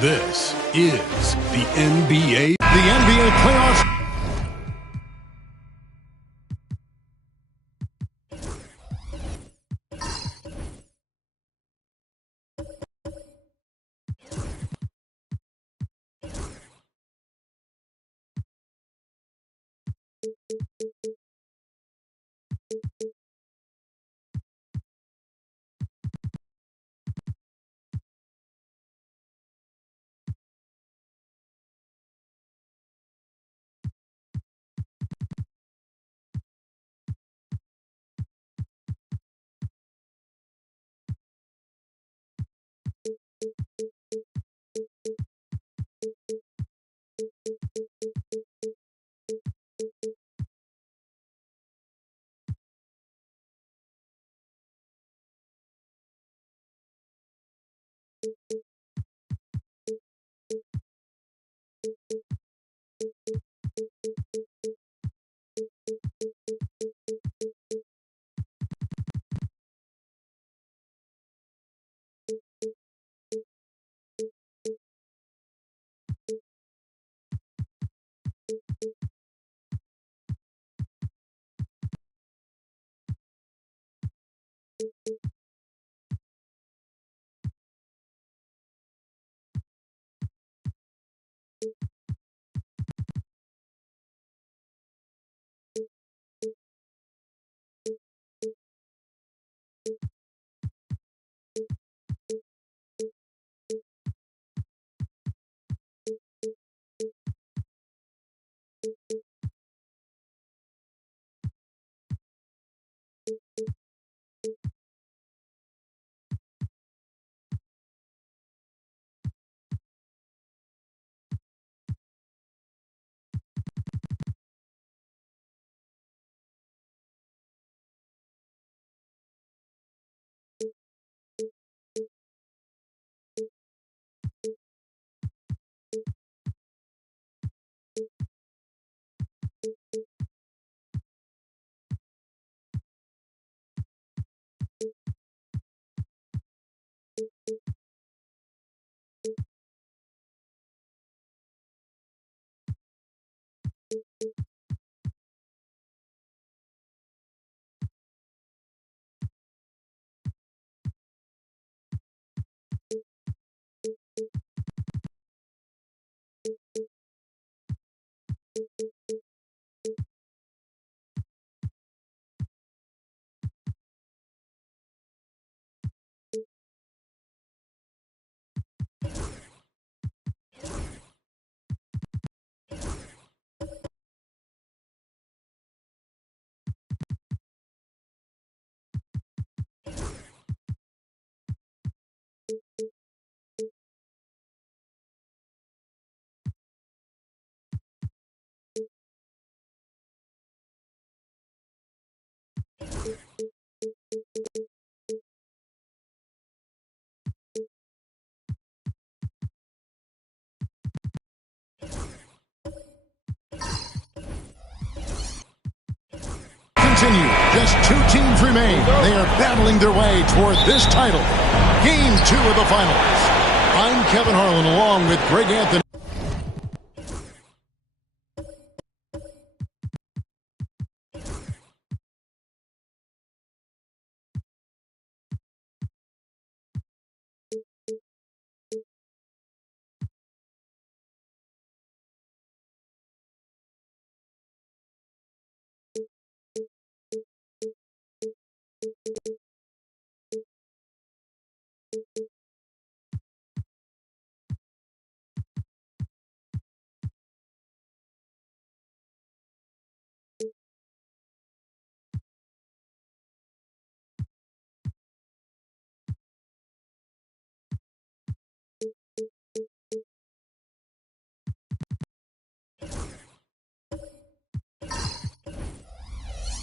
This is the NBA. The NBA playoffs. Continue. Just two teams remain. They are battling their way toward this title. Game 2 of the finals. I'm Kevin Harlan along with Greg Anthony.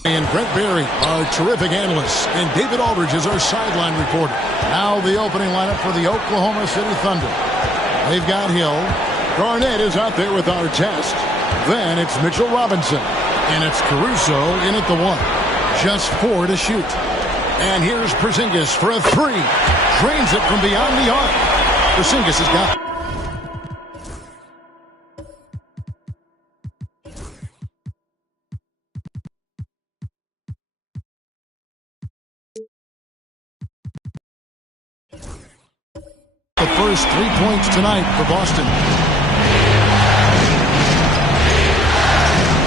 And Brent Barry, our terrific analyst, and David Aldridge is our sideline reporter. Now the opening lineup for the Oklahoma City Thunder. They've got Hill. Garnett is out there with Artest. Then it's Mitchell Robinson. And it's Caruso in at the 1. Just 4 to shoot. And here's Porzingis for a 3. Drains it from beyond the arc. Porzingis has got it. The first 3 points tonight for Boston.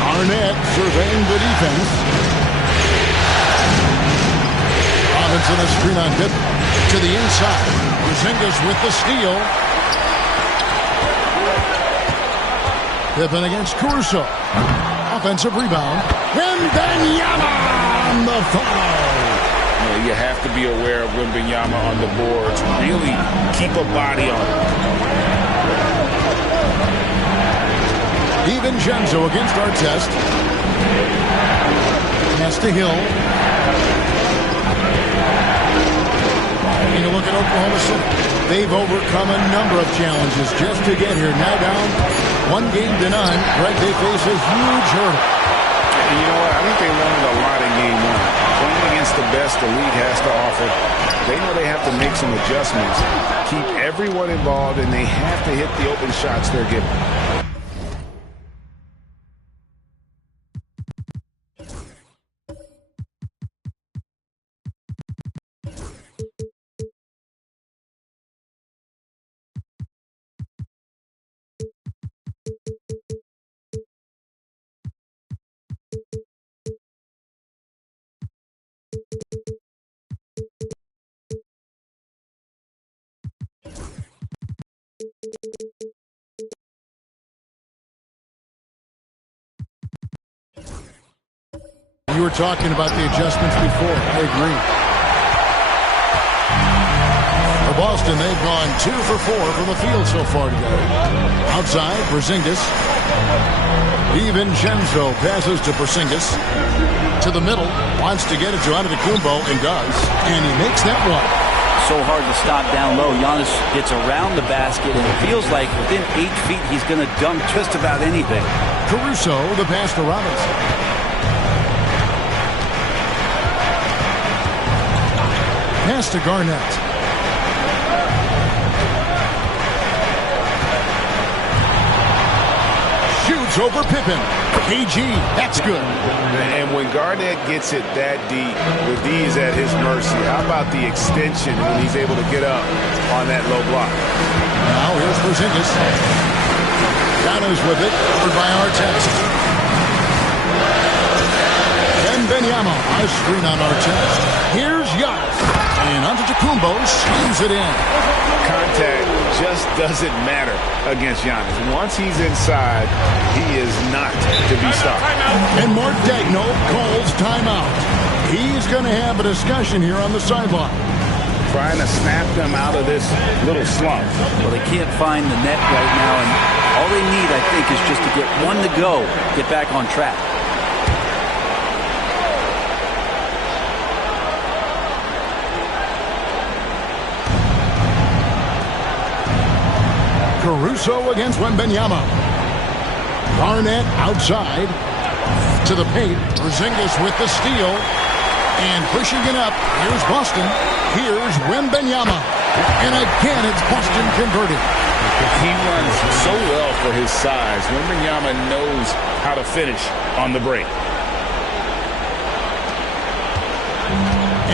Arnett surveying the defense. Robinson a screen on Pippen to the inside. Porzingis with the steal. Pippen against Caruso. Offensive rebound. Wembanyama on the foul. You have to be aware of Wembanyama on the boards. Really keep a body on him. DiVincenzo against Artest. Pass to Hill. Taking a look at Oklahoma City. They've overcome a number of challenges just to get here. Now down 1-9. Greg, they face a huge hurdle. And you know what? I think they learned a lot in game 1. Playing against the best the league has to offer, they know they have to make some adjustments, keep everyone involved, and they have to hit the open shots they're given. You were talking about the adjustments before. I agree. For Boston, they've gone 2 for 4 from the field so far today. Outside, Porzingis. DiVincenzo passes to Porzingis. To the middle. Wants to get it to Antetokounmpo and does. And he makes that one. So hard to stop down low. Giannis gets around the basket, and it feels like within 8 feet he's going to dunk just about anything. Caruso, the pass to Robinson. Pass to Garnett. Shoots over Pippen. KG, that's good. And when Garnett gets it that deep, the D is at his mercy. How about the extension when he's able to get up on that low block? Now here's Porzingis. Giannis with it, covered by Artest. Wembanyama, a screen on Artest. Here's Giannis. And Antetokounmpo slams it in. Contact just doesn't matter against Giannis. Once he's inside, he is not to be stopped. And Mark Daigneault calls timeout. He's going to have a discussion here on the sideline. Trying to snap them out of this little slump. Well, they can't find the net right now, and all they need, I think, is just to get one to go, get back on track. Caruso against Wembanyama. Garnett outside to the paint. Porzingis with the steal. And pushing it up. Here's Boston. Here's Wembanyama. And again, it's Boston converted. He runs so well for his size. Wembanyama knows how to finish on the break.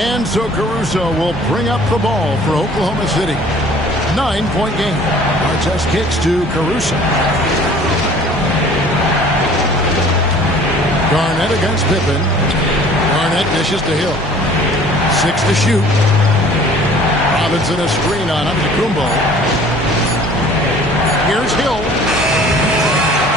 And so Caruso will bring up the ball for Oklahoma City. 9-point game. Artest kicks to Caruso. Garnett against Pippen. Garnett dishes to Hill. 6 to shoot. Robinson a screen on Antetokounmpo. Here's Hill.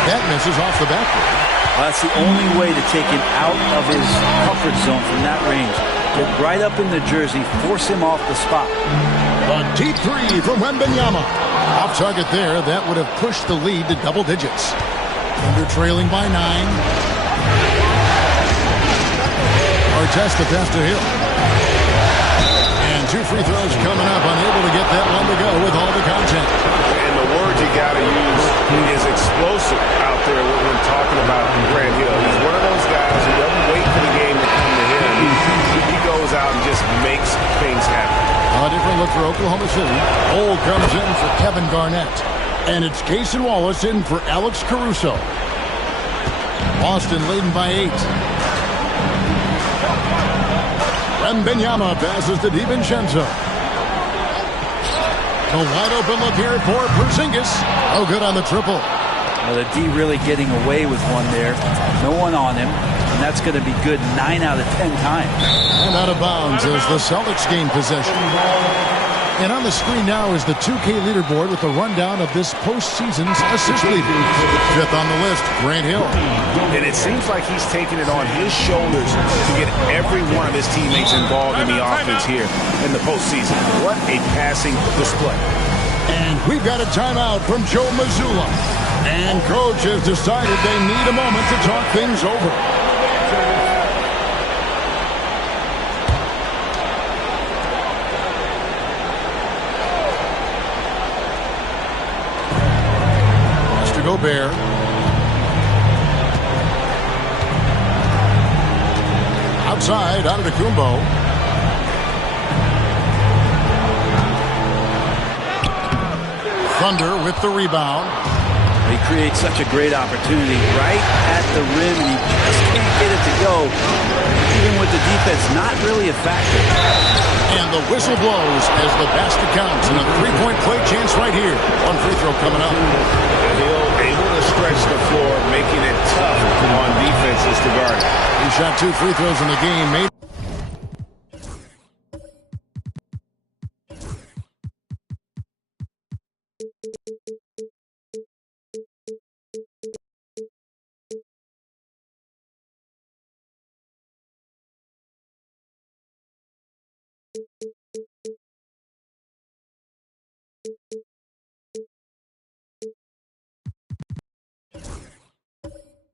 That misses off the backboard. Well, that's the only way to take him out of his comfort zone from that range. Get right up in the jersey, force him off the spot. A deep three from Wembanyama. Off target there. That would have pushed the lead to double digits. Thunder trailing by 9. Artest the pass to Hill. And 2 free throws coming up. Unable to get that one to go with all the contact. And the word you got to use is explosive out there when talking about Grant Hill. He's one of those guys who doesn't wait for the game to come to him. He goes out and just makes things happen. A different look for Oklahoma City. Ole comes in for Kevin Garnett. And it's Cason Wallace in for Alex Caruso. Boston leading by 8. Wembanyama passes to DiVincenzo. A wide open look here for Porzingis. Oh, good on the triple. Well, the D really getting away with one there. No one on him. And that's going to be good 9 out of 10 times. And out of bounds as the Celtics gain possession. And on the screen now is the 2K leaderboard with a rundown of this postseason's assist leaders. 5th on the list, Grant Hill. And it seems like he's taking it on his shoulders to get every one of his teammates involved in the offense here in the postseason. What a passing display. And we've got a timeout from Joe Mazzulla. And coach has decided they need a moment to talk things over. Gobert. Outside, Antetokounmpo. Thunder with the rebound. He creates such a great opportunity right at the rim, and he just can't get it to go. Even with the defense not really a factor. And the whistle blows as the basket counts, and a 3-point play chance right here. One free throw coming up. Hill able to stretch the floor, making it tough on defenses to guard. He shot 2 free throws in the game. Made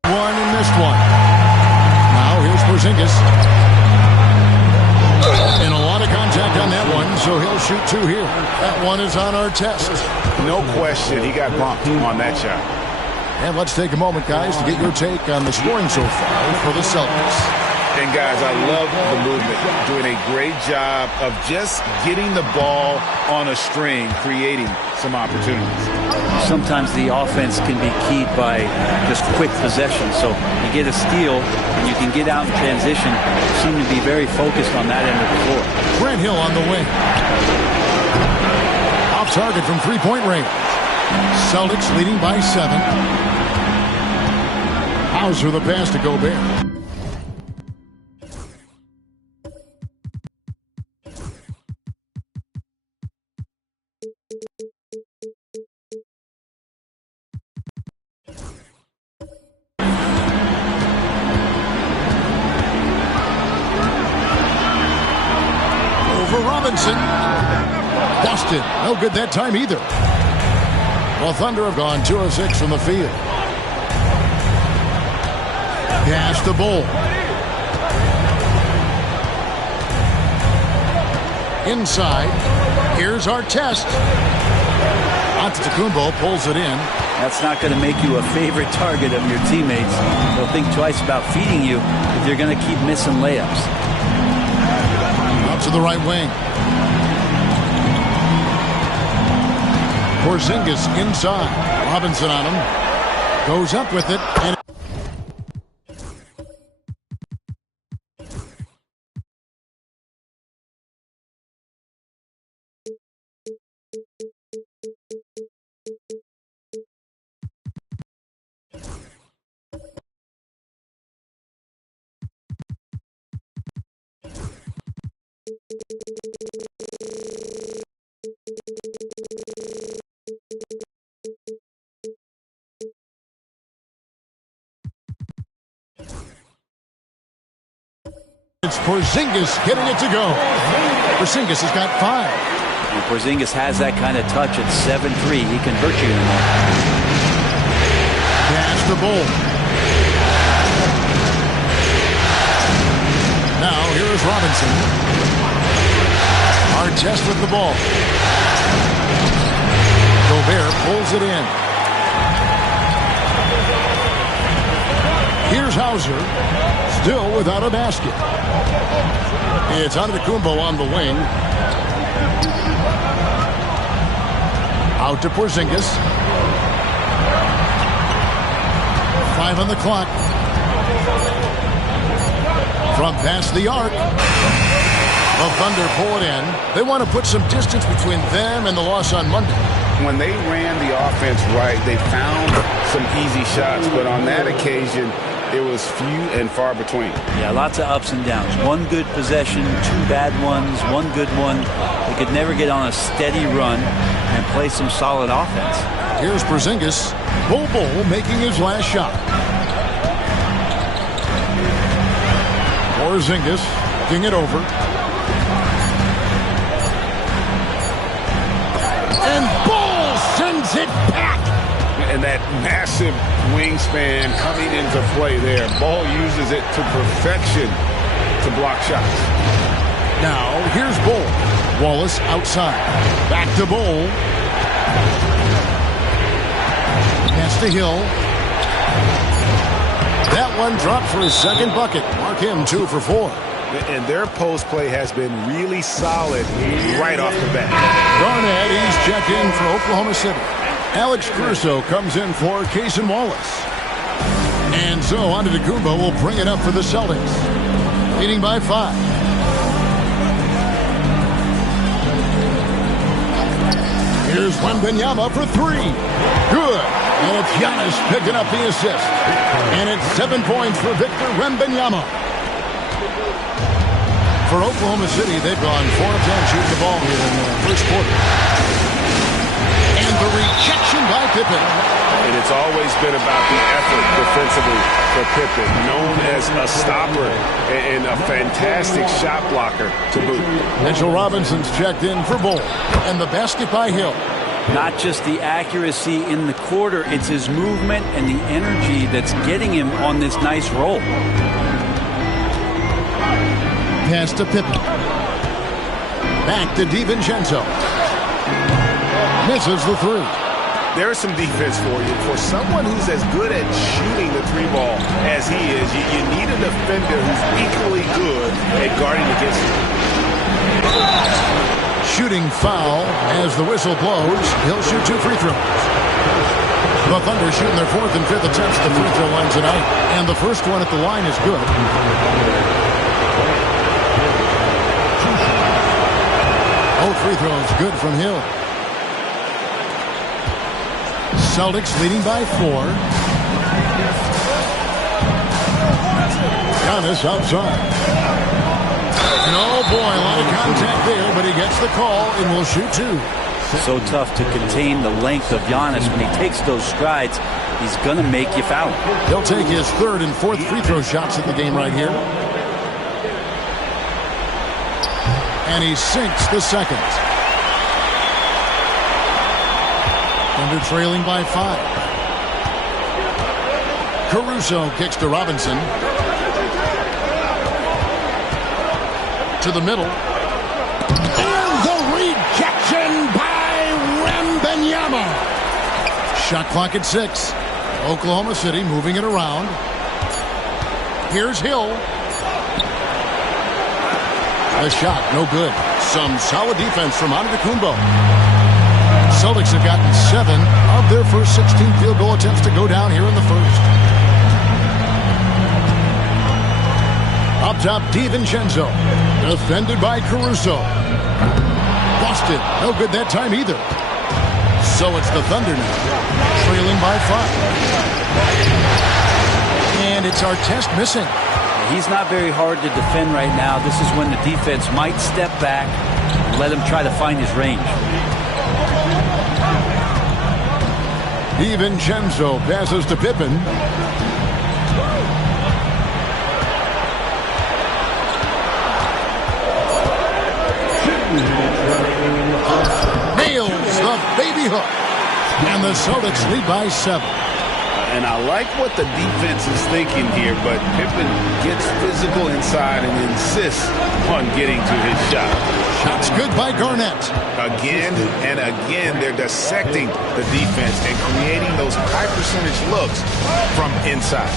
one and missed one. Now here's Porzingis. And a lot of contact on that one, so he'll shoot 2 here. That one is on Artest. No question, he got bumped on that shot. And let's take a moment, guys, to get your take on the scoring so far for the Celtics. And guys, I love the movement. Doing a great job of just getting the ball on a string, creating some opportunities. Sometimes the offense can be keyed by just quick possession. So you get a steal and you can get out in transition. You seem to be very focused on that end of the floor. Grant Hill on the wing. Off target from 3-point range. Celtics leading by 7. Hauser the pass to Gobert. Robinson. Boston. No good that time either. Well, Thunder have gone 2 of 6 from the field. Pass to Bull. Inside. Here's Artest. Antetokounmpo pulls it in. That's not going to make you a favorite target of your teammates. They'll think twice about feeding you if you're going to keep missing layups. Out to the right wing. Porzingis inside. Robinson on him. Goes up with it. And it's Porzingis hitting it to go. Porzingis has got 5. And Porzingis has that kind of touch at 7'3". He can hurt you in there. Pass the Bull. Now Here's Robinson. Artest with the ball. Gobert pulls it in. Here's Hauser. Still without a basket. It's Antetokounmpo on the wing. Out to Porzingis. 5 on the clock. From past the arc. The Thunder pull it in. They want to put some distance between them and the loss on Monday. When they ran the offense right, they found some easy shots. But on that occasion, it was few and far between. Yeah, lots of ups and downs. One good possession, 2 bad ones, 1 good one. They could never get on a steady run and play some solid offense. Here's Porzingis. Bol making his last shot. Porzingis getting it over. And Bol sends it back. And that massive wingspan coming into play there. Ball uses it to perfection to block shots. Now, here's Bol. Wallace outside. Back to Bol. Pass to Hill. That one dropped for his second bucket. Mark him 2 for 4. And their post play has been really solid right off the bat. Garnett, he's checked in for Oklahoma City. Alex Caruso comes in for Cason Wallace. And so Antetokounmpo will bring it up for the Celtics. Leading by 5. Here's Wembanyama for 3. Good. And it's Giannis picking up the assist. And it's 7 points for Victor Wembanyama. For Oklahoma City, they've gone 4 of 10 shooting the ball here in the first quarter. And the rejection by Pippen. And it's always been about the effort defensively for Pippen, known as a stopper and a fantastic shot blocker to boot. Mitchell Robinson's checked in for Bol. And the basket by Hill. Not just the accuracy in the quarter, it's his movement and the energy that's getting him on this nice roll. Pass to Pippen. Back to DiVincenzo. Misses the 3. There's some defense for you. For someone who's as good at shooting the 3 ball as he is, you need a defender who's equally good at guarding against him. Shooting foul as the whistle blows. He'll shoot 2 free throws. The Thunder shooting their 4th and 5th attempts at the free throw line tonight. And the first one at the line is good. Both free throws good from Hill. Celtics leading by 4. Giannis outside. Oh boy, a lot of contact there, but he gets the call and will shoot 2. So tough to contain the length of Giannis. When he takes those strides, he's going to make you foul. He'll take his 3rd and 4th free throw shots in the game right here. And he sinks the 2nd. Thunder trailing by 5. Caruso kicks to Robinson. To the middle. And the rejection by Wembanyama. Shot clock at 6. Oklahoma City moving it around. Here's Hill. The shot, no good. Some solid defense from Antetokounmpo. Celtics have gotten 7 of their first 16 field goal attempts to go down here in the first. Up top, DiVincenzo. Defended by Caruso. Busted. No good that time either. So it's the Thunder now. Trailing by 5. And it's Artest missing. He's not very hard to defend right now. This is when the defense might step back and let him try to find his range. DiVincenzo passes to Pippen. Nails the baby hook. And the Celtics lead by 7. And I like what the defense is thinking here, but Pippen gets physical inside and insists on getting to his shot. Shot's good by Garnett. Again and again, they're dissecting the defense and creating those high percentage looks from inside.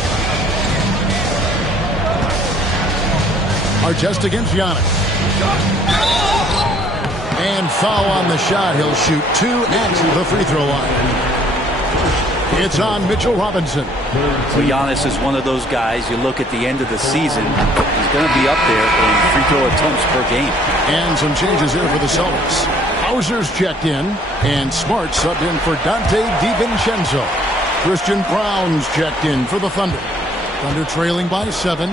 Artest against Giannis. And foul on the shot. He'll shoot 2 at the free throw line. It's on Mitchell Robinson. So Giannis is one of those guys, you look at the end of the season, he's going to be up there in free throw attempts per game. And some changes here for the Celtics. Hauser's checked in, and Smart subbed in for Dante DiVincenzo. Christian Brown's checked in for the Thunder. Thunder trailing by 7.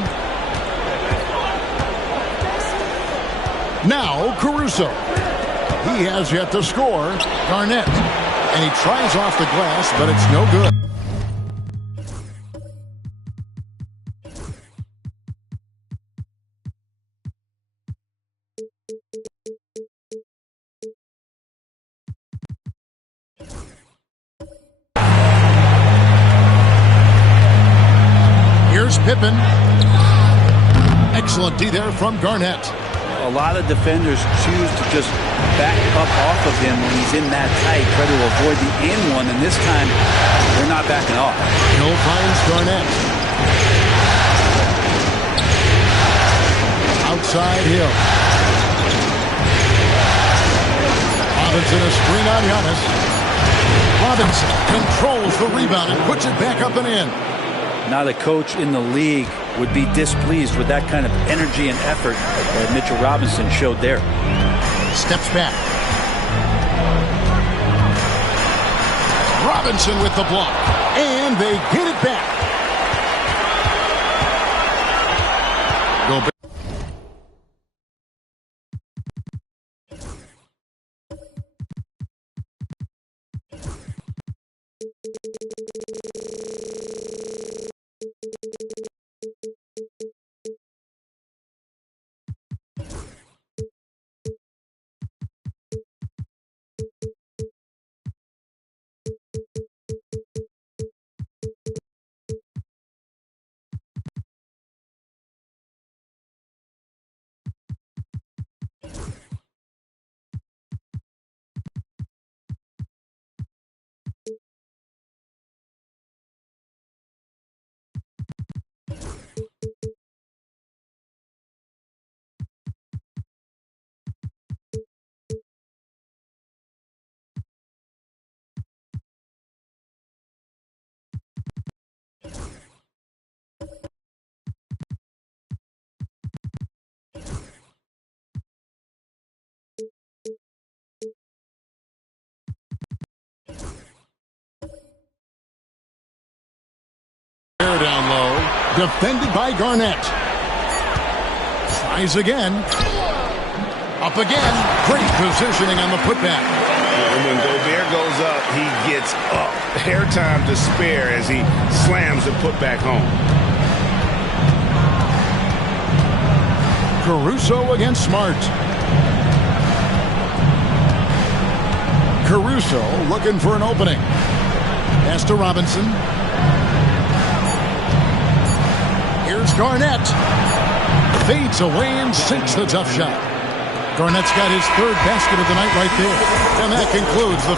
Now Caruso. He has yet to score. Garnett. And he tries off the glass, but it's no good. Here's Pippen. Excellent D there from Garnett. A lot of defenders choose to just back up off of him when he's in that tight, try to avoid the in one, and this time they're not backing off. Hill finds Garnett. Outside Hill. Robinson a screen on Giannis. Robinson controls the rebound and puts it back up and in. Not a coach in the league would be displeased with that kind of energy and effort that Mitchell Robinson showed there. Steps back. Robinson with the block. And they get it back. Go back. Down low, defended by Garnett. Tries again. Up again. Great positioning on the putback. And when Gobert goes up, he gets up. Airtime to spare as he slams the putback home. Caruso against Smart. Caruso looking for an opening. Pass to Robinson. Here's Garnett. Fades away and sinks the tough shot. Garnett's got his 3rd basket of the night right there. And that concludes the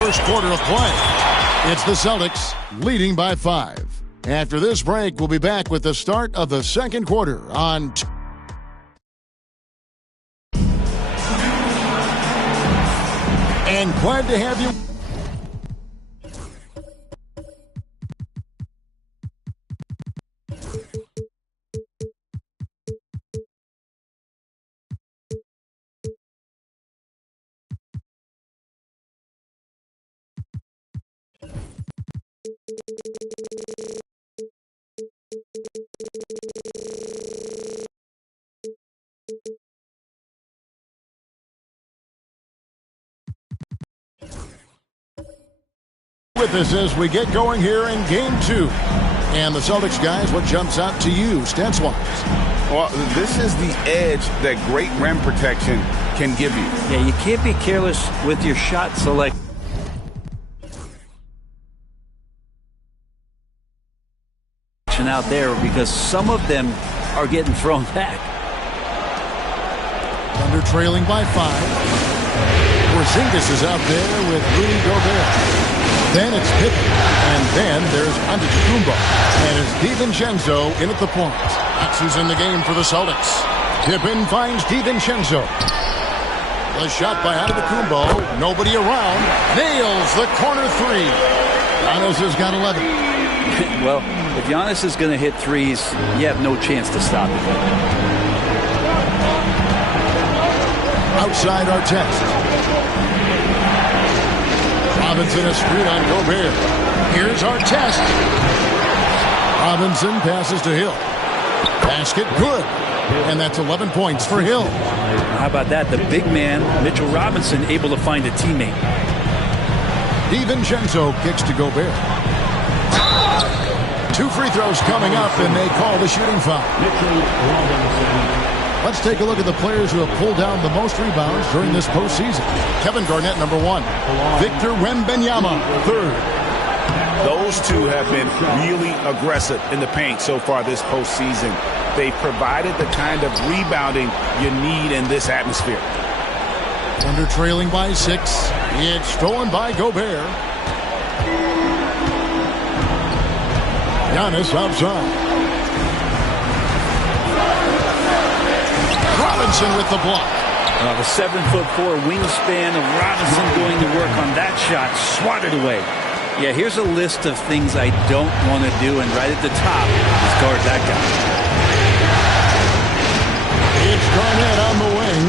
first quarter of play. It's the Celtics leading by 5. After this break, we'll be back with the start of the second quarter on and glad to have you. With us as we get going here in Game 2. And the Celtics guys, what jumps out to you, stats-wise? Well, this is the edge that great rim protection can give you. Yeah, you can't be careless with your shot selection out there because some of them are getting thrown back. Thunder trailing by 5. Porzingis is out there with Rudy Gobert. Then it's Pippen. And then there's Antetokounmpo. And it's DiVincenzo in at the point. That's who's in the game for the Celtics. Pippen finds DiVincenzo. The shot by Antetokounmpo. Nobody around. Nails the corner 3. Giannis has got 11. Well, if Giannis is going to hit threes, you have no chance to stop it. Outside Artest. Robinson a screen on Gobert. Here's Artest. Robinson passes to Hill. Basket good. And that's 11 points for Hill. How about that? The big man, Mitchell Robinson, able to find a teammate. DiVincenzo kicks to Gobert. 2 free throws coming up, and they call the shooting foul. Let's take a look at the players who have pulled down the most rebounds during this postseason. Kevin Garnett, number 1. Victor Wembanyama, 3rd. Those two have been really aggressive in the paint so far this postseason. They've provided the kind of rebounding you need in this atmosphere. Thunder trailing by 6. It's stolen by Gobert. Giannis outside. Robinson with the block. The 7'4" wingspan of Robinson going to work on that shot. Swatted away. Yeah, here's a list of things I don't want to do, and right at the top is guard that guy. It's Garnett on the wing.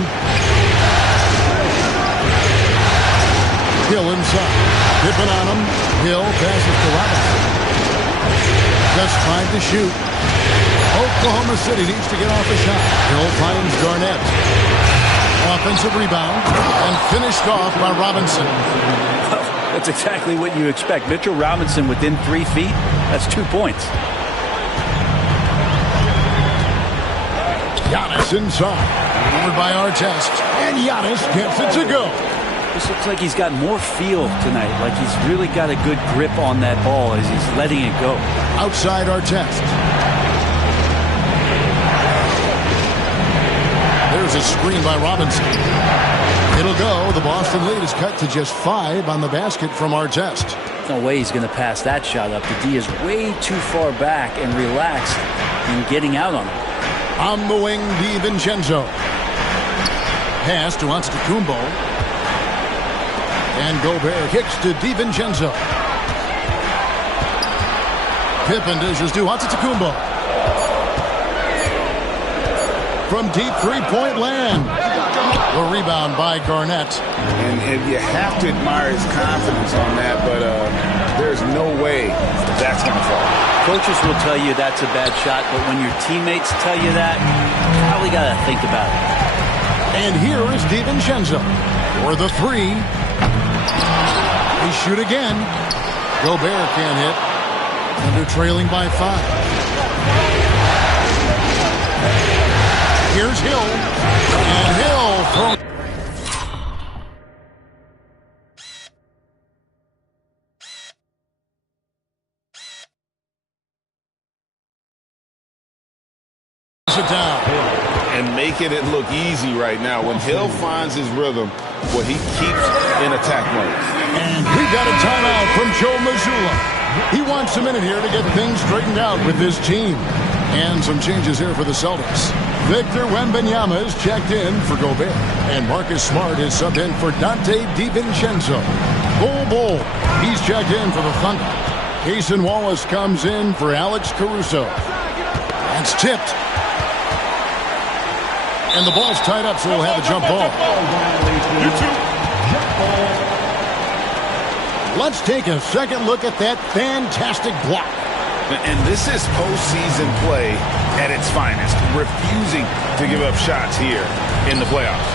Hill inside. Pippen on him. Hill passes to Robinson. Just trying to shoot. Oklahoma City needs to get off a shot. Hill finds Garnett. Offensive rebound and finished off by Robinson. That's exactly what you expect. Mitchell Robinson within 3 feet. That's 2 points. Giannis inside. Over by Artest. And Giannis gets it to go. This looks like he's got more feel tonight. Like he's really got a good grip on that ball as he's letting it go. Outside Artest. There's a screen by Robinson. It'll go. The Boston lead is cut to just 5 on the basket from Artest. No way he's going to pass that shot up. The D is way too far back and relaxed in getting out on it. On the wing, DiVincenzo. Pass to Antetokounmpo. And Gobert kicks to DiVincenzo. Pippen dishes to Antetokounmpo. From deep three-point land. The rebound by Garnett. And you have to admire his confidence on that, but there's no way that's going to fall. Coaches will tell you that's a bad shot, but when your teammates tell you that, you probably got to think about it. And here is DiVincenzo for the 3. They shoot again. Gobert can't hit. Thunder trailing by 5. Here's Hill. And Hill throws. It down. And making it look easy right now. When Hill finds his rhythm, he keeps in attack mode. And we got a timeout from Joe Mazzulla. He wants a minute here to get things straightened out with his team. And some changes here for the Celtics. Victor Wembanyama is checked in for Gobert. And Marcus Smart is subbed in for Dante DiVincenzo. Bull, he's checked in for the Thunder. Cason Wallace comes in for Alex Caruso. That's tipped. And the ball's tied up, so we'll have a jump ball. Let's take a second look at that fantastic block. And this is postseason play at its finest, refusing to give up shots here in the playoffs.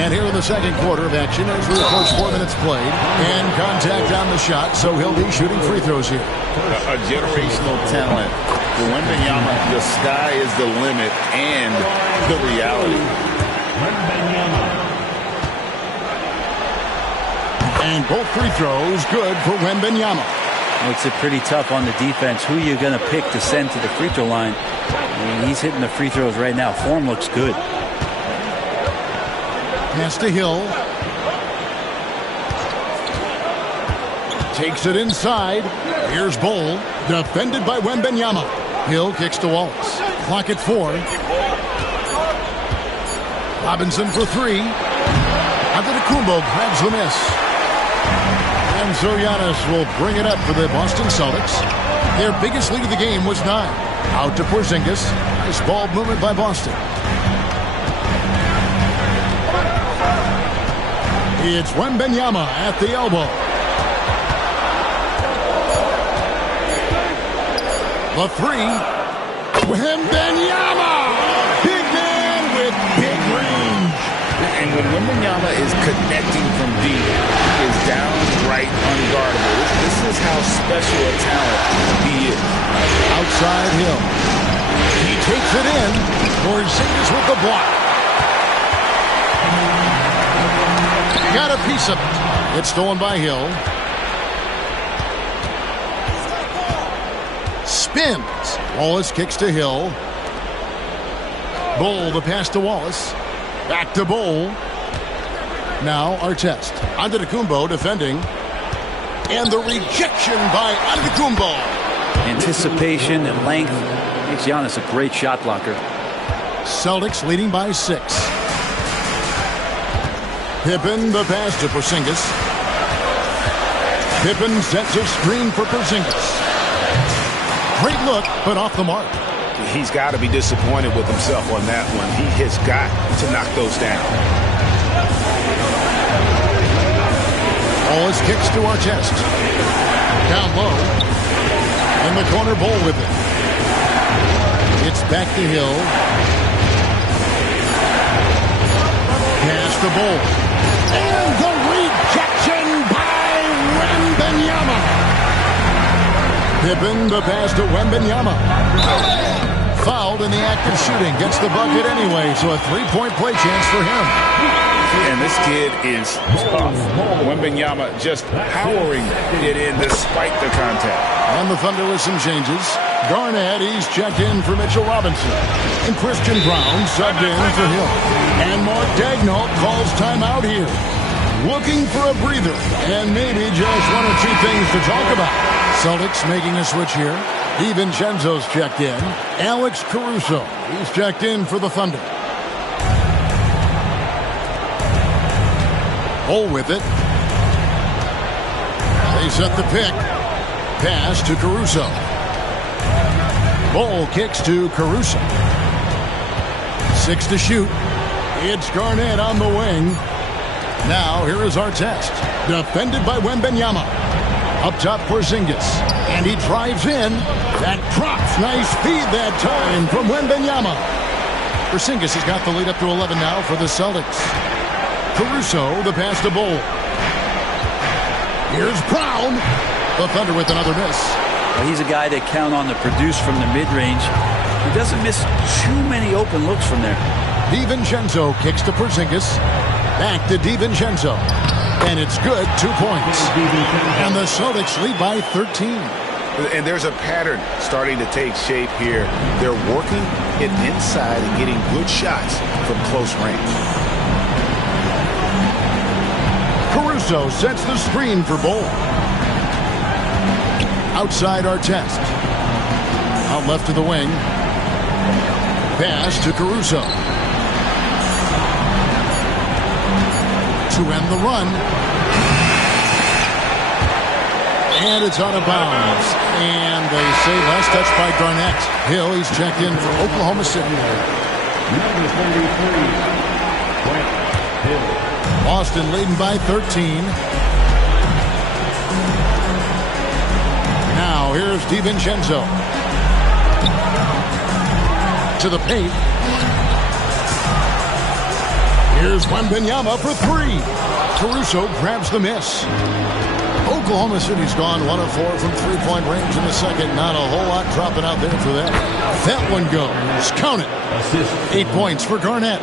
And here in the second quarter of action as we approach 4 minutes played. And contact on the shot, so he'll be shooting free throws here. A generational talent. For Wembanyama, the sky is the limit and the reality. And both free throws good for Wembanyama. Makes it pretty tough on the defense. Who are you going to pick to send to the free throw line? I mean, he's hitting the free throws right now. Form looks good. Pass to Hill. Takes it inside. Here's Bol. Defended by Wembanyama. Hill kicks to Wallace. Clock at 4. Robinson for 3. Antetokounmpo grabs the miss. And so Giannis will bring it up for the Boston Celtics. Their biggest lead of the game was 9. Out to Porzingis. Nice ball movement by Boston. It's Wembanyama at the elbow. The 3. Wembanyama! Big man with big range. And when Wembanyama is connecting from deep, he is downright unguardable. This is how special a talent he is. Outside Hill. He takes it in. Porzingis with the block. Got a piece of it. It's stolen by Hill. Spins. Wallace kicks to Hill. Bol the pass to Wallace. Back to Bol. Now Artest. Antetokounmpo defending. And the rejection by Antetokounmpo. Anticipation and length makes Giannis a great shot blocker. Celtics leading by 6. Pippen the pass to Porzingis. Pippen sets a screen for Porzingis. Great look, but off the mark. He's got to be disappointed with himself on that one. He has got to knock those down. Wallace kicks to Artest. Down low. In the corner, Bol with it. It's back to Hill. Pass to Bol. And the rejection by Wembanyama. Pippen the pass to Wembanyama. Fouled in the act of shooting. Gets the bucket anyway, so a 3-point play chance for him. And this kid is tough. Wembanyama just powering it in despite the contact. And the Thunder with some changes. Garnett, he's checked in for Mitchell Robinson. And Christian Brown subbed in for Hill. And Mark Daigneault calls timeout here. Looking for a breather. And maybe just 1 or 2 things to talk about. Celtics making a switch here. DiVincenzo's checked in. Alex Caruso, he's checked in for the Thunder. Bol with it. They set the pick. Pass to Caruso. Bol kicks to Caruso. 6 to shoot. It's Garnett on the wing. Now here is Artest. Defended by Wembanyama. Up top Porzingis. And he drives in. That drops. Nice feed that time from Wembanyama. Porzingis has got the lead up to 11 now for the Celtics. Caruso, the pass to Bol. Here's Brown. The Thunder with another miss. Well, he's a guy they count on to produce from the mid-range. He doesn't miss too many open looks from there. DiVincenzo kicks to Porzingis. Back to DiVincenzo. And it's good. 2 points. And the Celtics lead by 13. And there's a pattern starting to take shape here. They're working it inside and getting good shots from close range. Caruso sets the screen for Bol. Outside Artest. Out left to the wing. Pass to Caruso. To end the run. And it's out of bounds. And they say last touch by Garnett. Hill, he's checked in for Oklahoma City. Number 33, Hill. Boston leading by 13. Now here's DiVincenzo. To the paint. Here's Wembanyama for three. Caruso grabs the miss. Oklahoma City's gone 1 of 4 from three-point range in the second. Not a whole lot dropping out there for them. That one goes. Count it. 8 points for Garnett.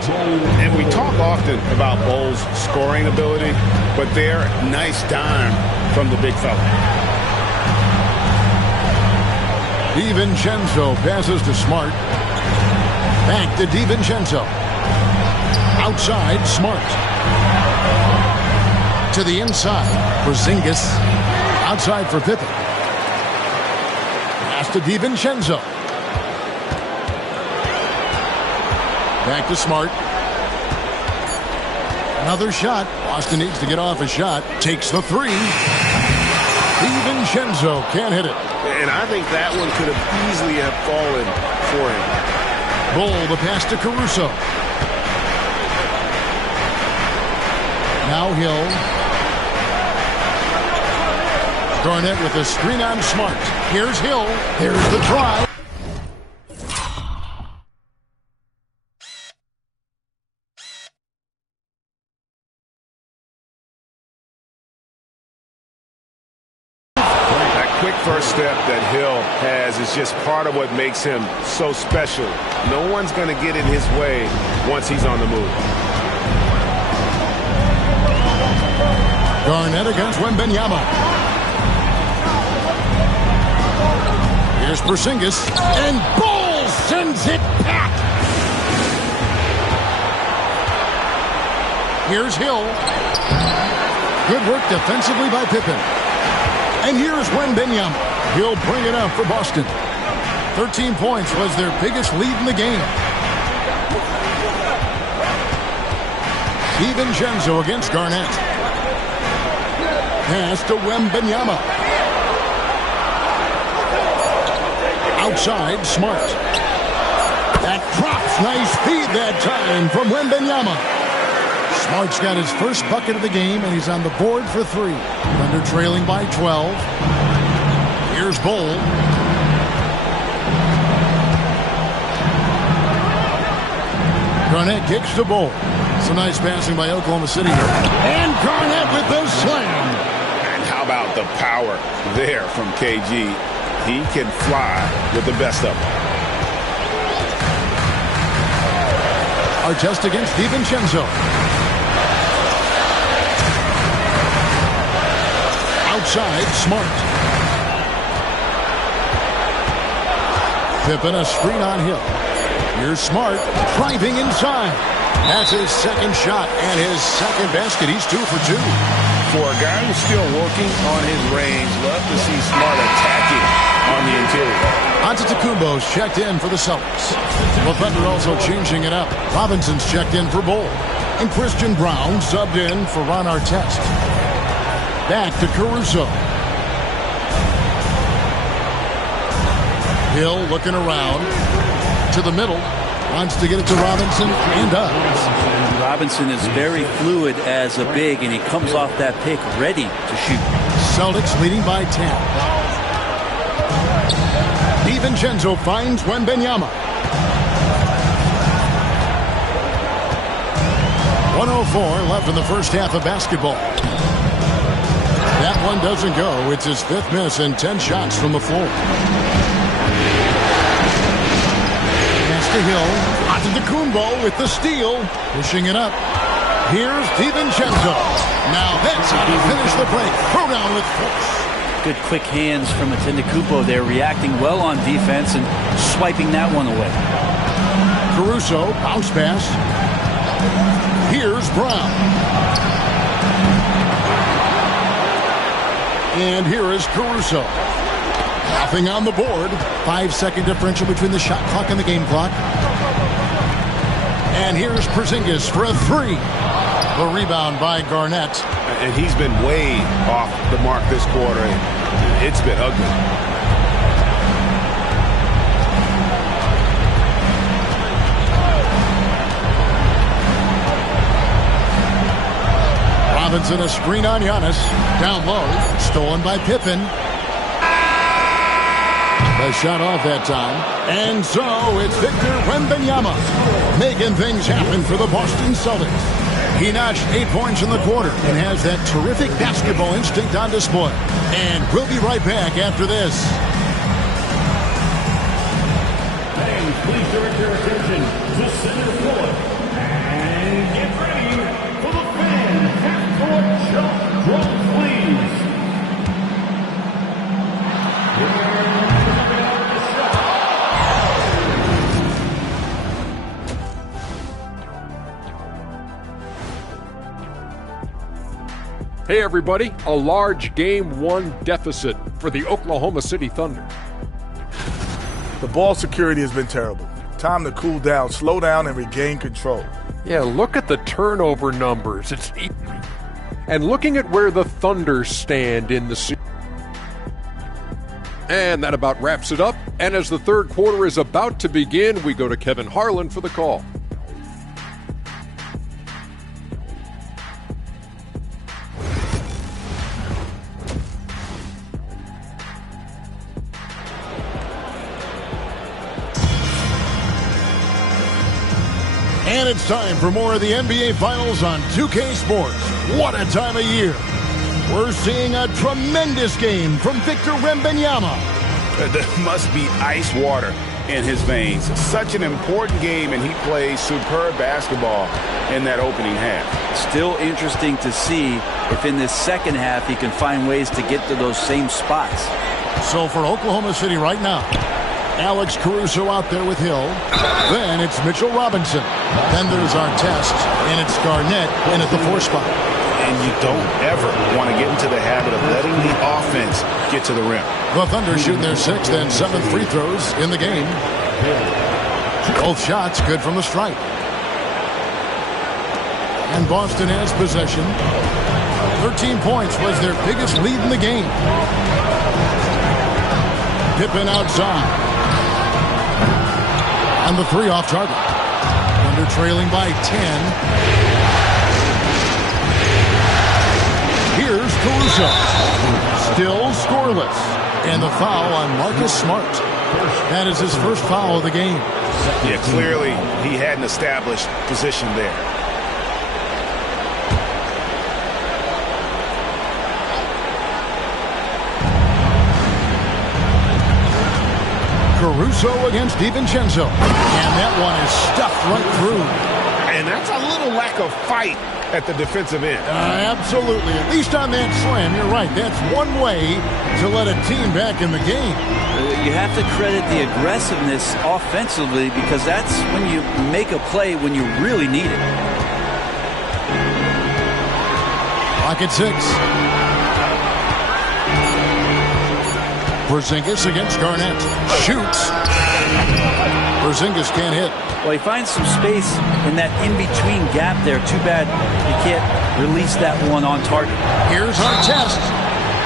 And we talk often about Bull's scoring ability, but they're nice dime from the big fella. DiVincenzo passes to Smart. Back to DiVincenzo. Outside, Smart. To the inside for Porzingis. Outside for Pippen. Pass to DiVincenzo. Back to Smart. Another shot. Boston needs to get off a shot. Takes the three. DiVincenzo can't hit it. And I think that one could have easily have fallen for him. Bull, the pass to Caruso. Now Hill. Garnett with a screen on Smart. Here's Hill. Here's the try. That quick first step that Hill has is just part of what makes him so special. No one's going to get in his way once he's on the move. Garnett against Wembanyama. Here's Porzingis, and Bull sends it back. Here's Hill. Good work defensively by Pippen. And here's Wembanyama. He'll bring it up for Boston. 13 points was their biggest lead in the game. DiVincenzo against Garnett. Pass to Wembanyama. Outside, Smart. That drops. Nice feed that time from Wembanyama. Smart's got his first bucket of the game, and he's on the board for three. Thunder trailing by 12. Here's Bull. Garnett kicks to Bull. It's a nice passing by Oklahoma City. And Garnett with the slam. And how about the power there from KG? He can fly with the best of them. Artest against DiVincenzo. Outside, Smart. Pippen a screen on Hill. Here's Smart driving inside. That's his second shot and his second basket. He's 2 for 2. For a guy who's still working on his range, love to see Smart attacking on the interior. Antetokounmpo's checked in for the Celtics. The Thunder also changing it up. Robinson's checked in for Bull. And Christian Braun subbed in for Ron Artest. Back to Caruso. Hill looking around. To the middle. Wants to get it to Robinson and does. Robinson is very fluid as a big, and he comes off that pick ready to shoot. Celtics leading by 10. DiVincenzo finds Wembanyama. 1:04 left in the first half of basketball. That one doesn't go. It's his 5th miss and 10 shots from the floor. Pass to Hill. Antetokounmpo with the steal. Pushing it up. Here's DiVincenzo. Now that's how to finish the break. Throw down with force. Good quick hands from Antetokounmpo there, reacting well on defense and swiping that one away. Caruso, bounce pass. Here's Brown. And here is Caruso. Nothing on the board. 5-second differential between the shot clock and the game clock. And here's Porzingis for a three. The rebound by Garnett. And he's been way off the mark this quarter. It's been ugly. Robinson a screen on Giannis. Down low. Stolen by Pippen. The shot off that time. And so it's Victor Wembanyama making things happen for the Boston Celtics. He notched 8 points in the quarter and has that terrific basketball instinct on display. And we'll be right back after this. Fans, please direct your attention to center court. And get ready for the fan half-court shot drop, please. Hey everybody, a large Game 1 deficit for the Oklahoma City Thunder. The ball security has been terrible. Time to cool down, slow down, and regain control. Yeah, look at the turnover numbers. And looking at where the Thunder stand in the series. And that about wraps it up. And as the third quarter is about to begin, we go to Kevin Harlan for the call. And it's time for more of the NBA Finals on 2K Sports. What a time of year. We're seeing a tremendous game from Victor Wembanyama. There must be ice water in his veins. Such an important game, and he plays superb basketball in that opening half. Still interesting to see if in this second half he can find ways to get to those same spots. So for Oklahoma City right now, Alex Caruso out there with Hill. Then it's Mitchell Robinson. Then there's Artest, and it's Garnett in at the 4 spot. And you don't ever want to get into the habit of letting the offense get to the rim. The Thunder shoot their 6th and 7th free throws in the game. Both shots good from the stripe. And Boston has possession. 13 points was their biggest lead in the game. Pippen outside. And the 3 off target. Thunder trailing by 10. Here's Caruso. Still scoreless. And the foul on Marcus Smart. That is his first foul of the game. Yeah, clearly he had an established position there. Caruso against DiVincenzo. And that one is stuffed right through. And that's a little lack of fight at the defensive end. Absolutely. At least on that slam, you're right. That's one way to let a team back in the game. You have to credit the aggressiveness offensively because that's when you make a play when you really need it. Clock at 6. Porzingis against Garnett. Shoots. Porzingis can't hit. Well, he finds some space in that in-between gap there. Too bad he can't release that one on target. Here's Artest.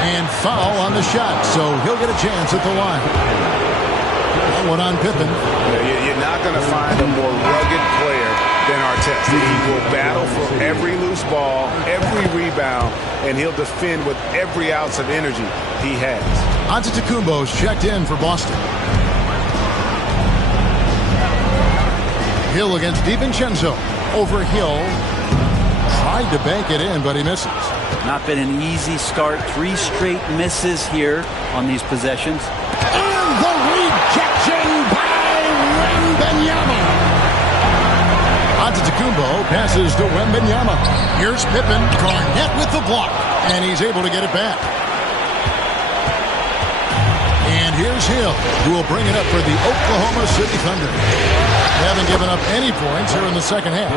And foul on the shot, so he'll get a chance at the line. That one on Pippen. You're not going to find a more rugged player than Artest. He will battle for every loose ball, every rebound, and he'll defend with every ounce of energy he has. Antetokounmpo's checked in for Boston. Hill against DiVincenzo. Over Hill. Tried to bank it in, but he misses. Not been an easy start. 3 straight misses here on these possessions. And the rejection by Wembanyama. Antetokounmpo passes to Wembanyama. Here's Pippen. Garnett with the block. And he's able to get it back. And here's Hill, who will bring it up for the Oklahoma City Thunder. They haven't given up any points here in the second half.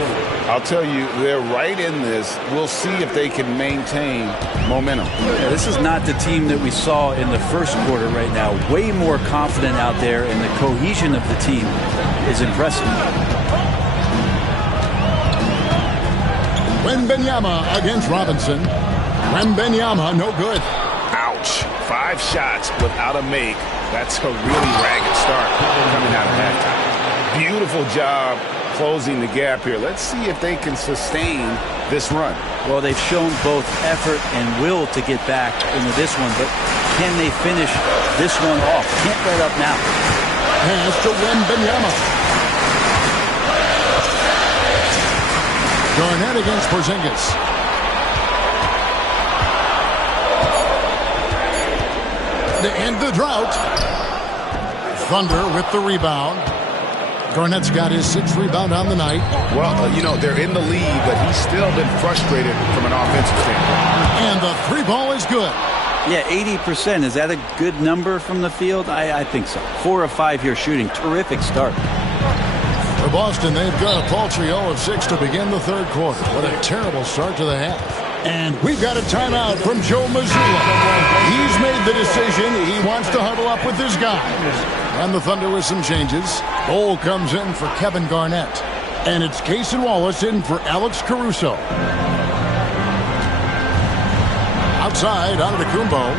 I'll tell you, they're right in this. We'll see if they can maintain momentum. Yeah, this is not the team that we saw in the first quarter right now. Way more confident out there, and the cohesion of the team is impressive. Wembanyama against Robinson. Wembanyama, no good. Ouch. 5 shots without a make. That's a really ragged start coming out of halftime. Beautiful job closing the gap here. Let's see if they can sustain this run. Well, they've shown both effort and will to get back into this one, but can they finish this one off? Can't let up now. Pass to Wembanyama. Garnett against Porzingis. To end the drought. Thunder with the rebound. Garnett's got his 6th rebound on the night. Well, they're in the lead, but he's still been frustrated from an offensive standpoint. And the 3-ball is good. Yeah, 80%. Is that a good number from the field? I think so. 4 of 5 here shooting. Terrific start. For Boston, they've got a paltry 0 of 6 to begin the 3rd quarter. What a terrible start to the half. And we've got a timeout from Joe Mazzulla. He's made the decision. He wants to huddle up with his guys. And the Thunder with some changes. Bol comes in for Kevin Garnett. And it's Cason Wallace in for Alex Caruso. Outside, Antetokounmpo.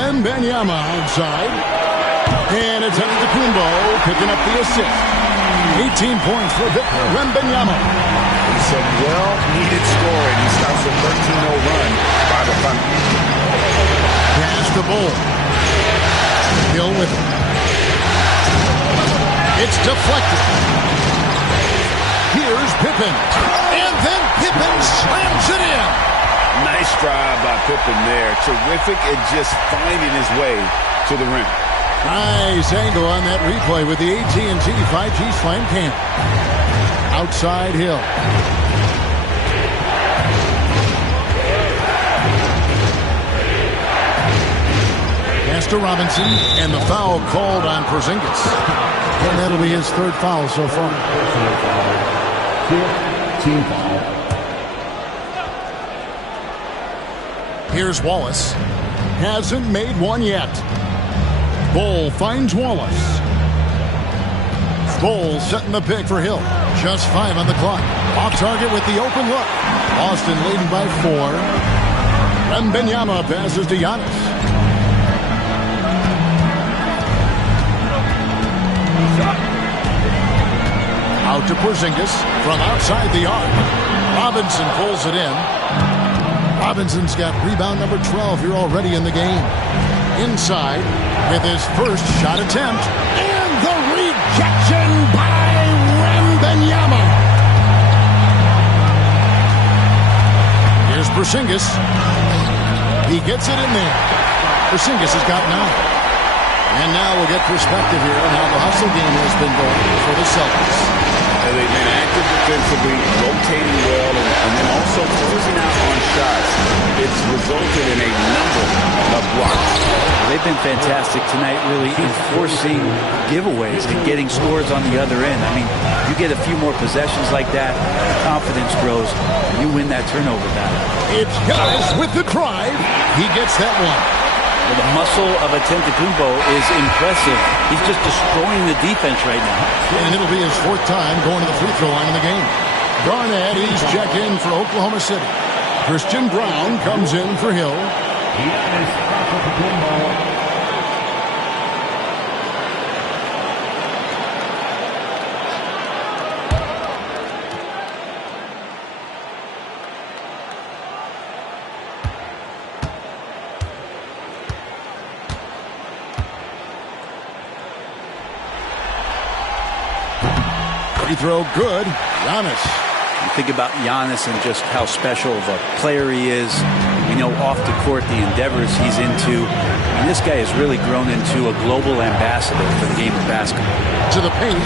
And Wembanyama outside. And it's Antetokounmpo picking up the assist. 18 points for Victor Wembanyama. It's a well-needed scoring. He stops a 13-0 run by the Thunder. Pass the Bol. Hill with it. It's deflected. Here's Pippen. And then Pippen slams it in. Nice drive by Pippen there. Terrific at just finding his way to the rim. Nice angle on that replay with the AT&T 5G Slam Cam. Outside Hill. Pass to Robinson, and the foul called on Porzingis. And that'll be his 3rd foul so far. Team foul. Here's Wallace. Hasn't made one yet. Bol finds Wallace. Bol setting the pick for Hill. Just 5 on the clock. Off target with the open look. Boston leading by 4. Wembanyama passes to Giannis. Out to Porzingis from outside the arc. Robinson pulls it in. Robinson's got rebound number 12 here already in the game. Inside with his first shot attempt. And the rejection by Wembanyama. Here's Porzingis. He gets it in there. Porzingis has got 9. And now we'll get perspective here on how the hustle game has been going for the Celtics. And they've been active defensively, rotating well, and then also closing out on shots. It's resulted in a number of blocks. They've been fantastic tonight, really enforcing giveaways and getting scores on the other end. I mean, you get a few more possessions like that, confidence grows, and you win that turnover battle. It's Giannis with the drive. He gets that one. Well, the muscle of Antetokounmpo is impressive. He's just destroying the defense right now. And it'll be his 4th time going to the free throw line in the game. Garnett, he's checked in for Oklahoma City. Christian Brown comes in for Hill. Free throw good. Giannis. You think about Giannis and just how special of a player he is. We know off the court the endeavors he's into. And this guy has really grown into a global ambassador for the game of basketball. To the paint.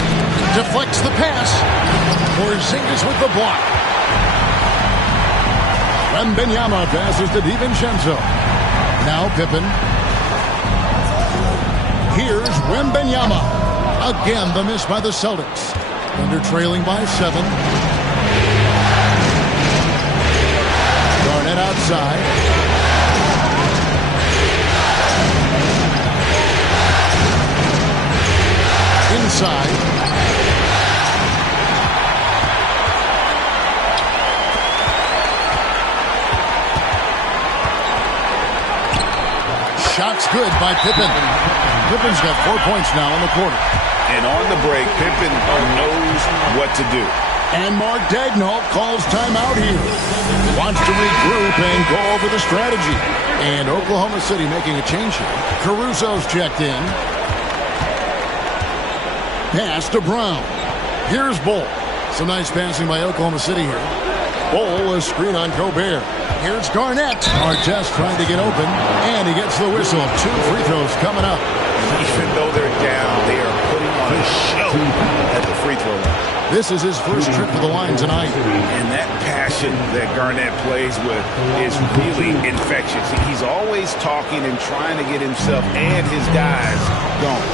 Deflects the pass. Porzingis with the block. Wembanyama passes to DiVincenzo. Now Pippen. Here's Wembanyama. Again, the miss by the Celtics. Thunder trailing by 7. Garnett outside. Inside. Shots good by Pippen. Pippen's got 4 points now in the quarter. And on the break, Pippen knows what to do. And Mark Daigneault calls timeout here. Wants to regroup and go over the strategy. And Oklahoma City making a change here. Caruso's checked in. Pass to Brown. Here's Bull. Some nice passing by Oklahoma City here. Bull, a screen on Gobert. Here's Garnett. Artest trying to get open, and he gets the whistle. 2 free throws coming up. Even though they're down, they are putting on a show at the free throw line. This is his first trip to the line tonight. And that passion that Garnett plays with is really infectious. He's always talking and trying to get himself and his guys going.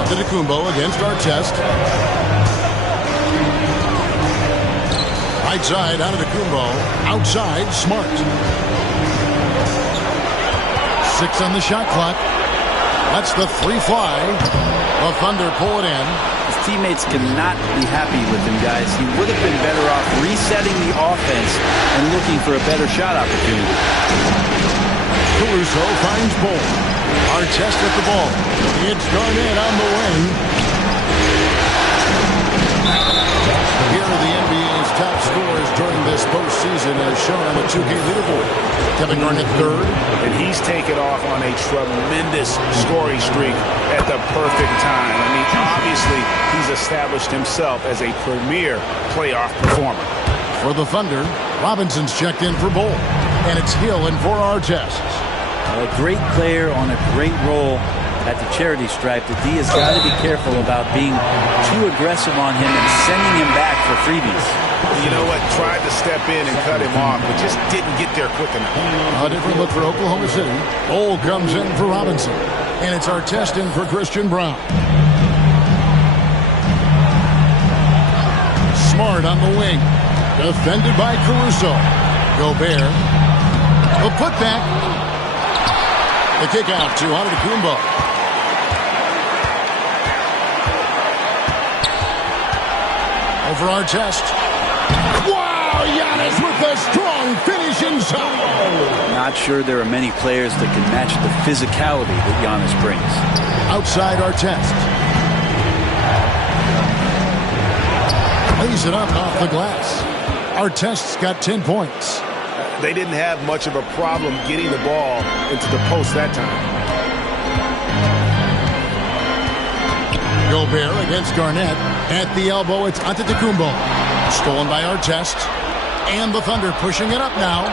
Antetokounmpo against Artest. Right side, Antetokounmpo. Outside, Smart. 6 on the shot clock. Lets the 3 fly. The Thunder pull it in. His teammates cannot be happy with him, guys. He would have been better off resetting the offense and looking for a better shot opportunity. Caruso finds Bull. Artest with the ball. It's Garnett on the wing. Here are the NBA's top scorers during this postseason as shown on the 2K leaderboard. Kevin Garnett third. And he's taken off on a tremendous scoring streak at the perfect time. I mean, obviously, he's established himself as a premier playoff performer. For the Thunder, Robinson's checked in for Bull. And it's Hill in for Artest. A great player on a great role at the charity stripe. The D has got to be careful about being too aggressive on him and sending him back for freebies. You know what? Tried to step in and cut him off, but just didn't get there quick enough. A different look for Oklahoma City. Bull comes in for Robinson. And it's Artest in for Christian Brown. Smart on the wing. Defended by Caruso. Gobert. The putback. The kick out to Antetokounmpo. Over Artest. Wow, Giannis with a strong finish inside. Not sure there are many players that can match the physicality that Giannis brings. Outside Artest. Lays it up off the glass. Artest's got 10 points. They didn't have much of a problem getting the ball into the post that time. Gobert against Garnett. At the elbow, it's Antetokounmpo. Stolen by Artest. And the Thunder pushing it up now.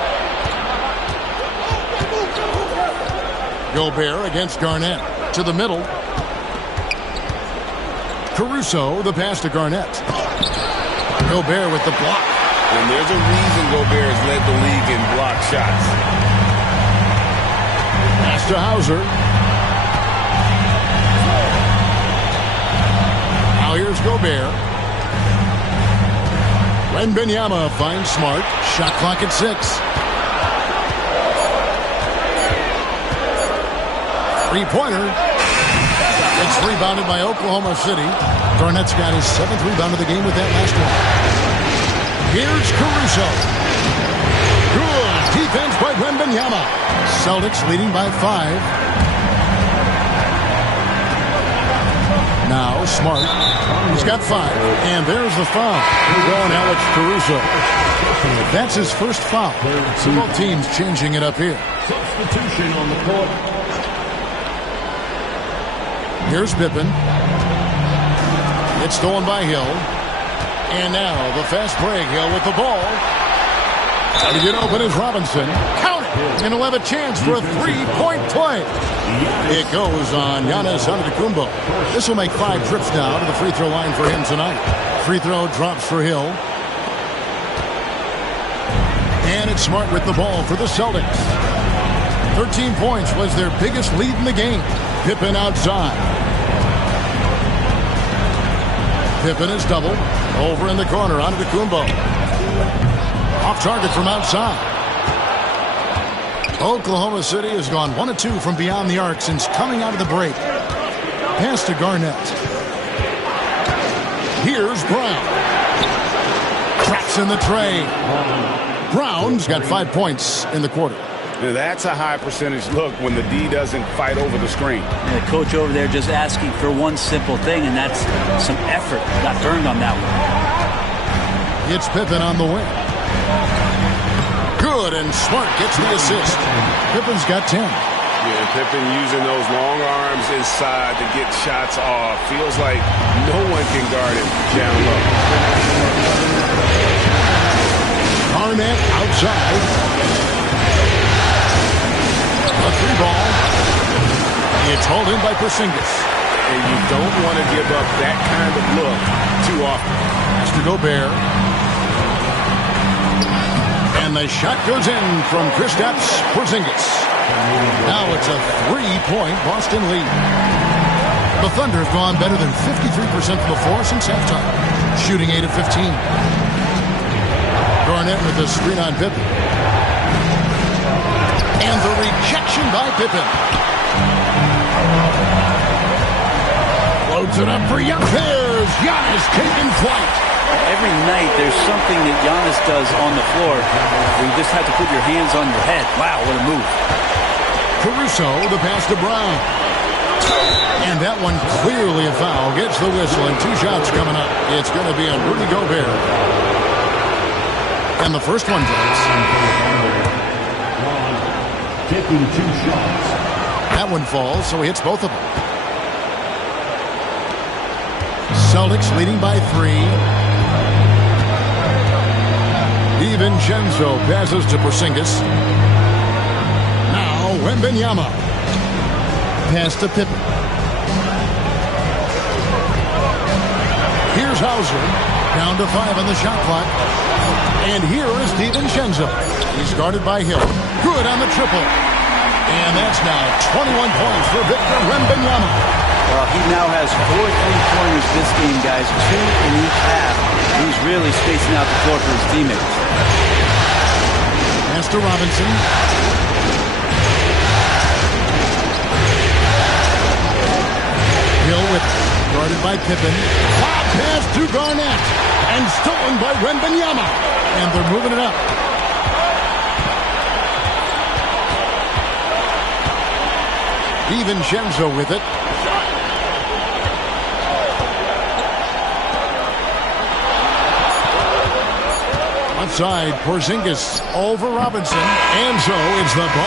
Gobert against Garnett. To the middle. Caruso, the pass to Garnett. Gobert with the block. And there's a reason Gobert has led the league in block shots. Pass to Hauser. Now here's Gobert. Wembanyama finds Smart. Shot clock at 6. 3-pointer. It's rebounded by Oklahoma City. Garnett's got his 7th rebound of the game with that last one. Here's Caruso. Good defense by Wembanyama. Celtics leading by 5. Now Smart. He's got 5. And there's the foul. Going Alex Caruso. That's his first foul. So both teams changing it up here. Substitution on the court. Here's Pippen. It's stolen by Hill. And now the fast break. Hill with the ball. Trying to get open is Robinson. Count it. And he'll have a chance for a 3-point play. It goes on Giannis Antetokounmpo. This will make 5 trips now to the free throw line for him tonight. Free throw drops for Hill. And it's Smart with the ball for the Celtics. 13 points was their biggest lead in the game. Pippen outside. Pippen is doubled. Over in the corner, Antetokounmpo. Off target from outside. Oklahoma City has gone 1 of 2 from beyond the arc since coming out of the break. Pass to Garnett. Here's Brown. Traps in the tray. Brown's got 5 points in the quarter. Now, that's a high percentage look when the D doesn't fight over the screen. And the coach over there just asking for one simple thing, and that's some effort. Got earned on that one. It's Pippen on the wing. Good, and Smart gets the assist. Pippen's got 10. Yeah, Pippen using those long arms inside to get shots off. Feels like no one can guard him down low. Garnett outside. A 3-ball. It's hauled in by Porzingis. And you don't want to give up that kind of look too often. Has to Gobert. And the shot goes in from Kristaps Porzingis. Now it's a 3-point Boston lead. The Thunder have gone better than 53% from the floor since halftime, shooting 8 of 15. Garnett with the screen on Pippen. And the rejection by Pippen. Loads it up for Giannis. There's Giannis taking flight. Every night there's something that Giannis does on the floor where you just have to put your hands on your head. Wow, what a move. Caruso, the pass to Brown. And that one clearly a foul. Gets the whistle, and 2 shots coming up. It's going to be on Rudy Gobert. And the first one drops. Taking 2 shots. That one falls, so he hits both of them. Celtics leading by 3. DiVincenzo passes to Porzingis. Now Wembanyama. Pass to Pippen. Here's Hauser. Down to 5 on the shot clock. And here is DiVincenzo. He's guarded by Hill. Good on the triple. And that's now 21 points for Victor Wembanyama. Well, he now has 4 3-pointers this game, guys. 2 in each half. He's really spacing out the floor for his teammates. Pass to Robinson. Hill with it. Guarded by Pippen. Lob pass to Garnett. And stolen by Wembanyama. And they're moving it up. DiVincenzo with it. Outside, Porzingis over Robinson. And so it's the ball.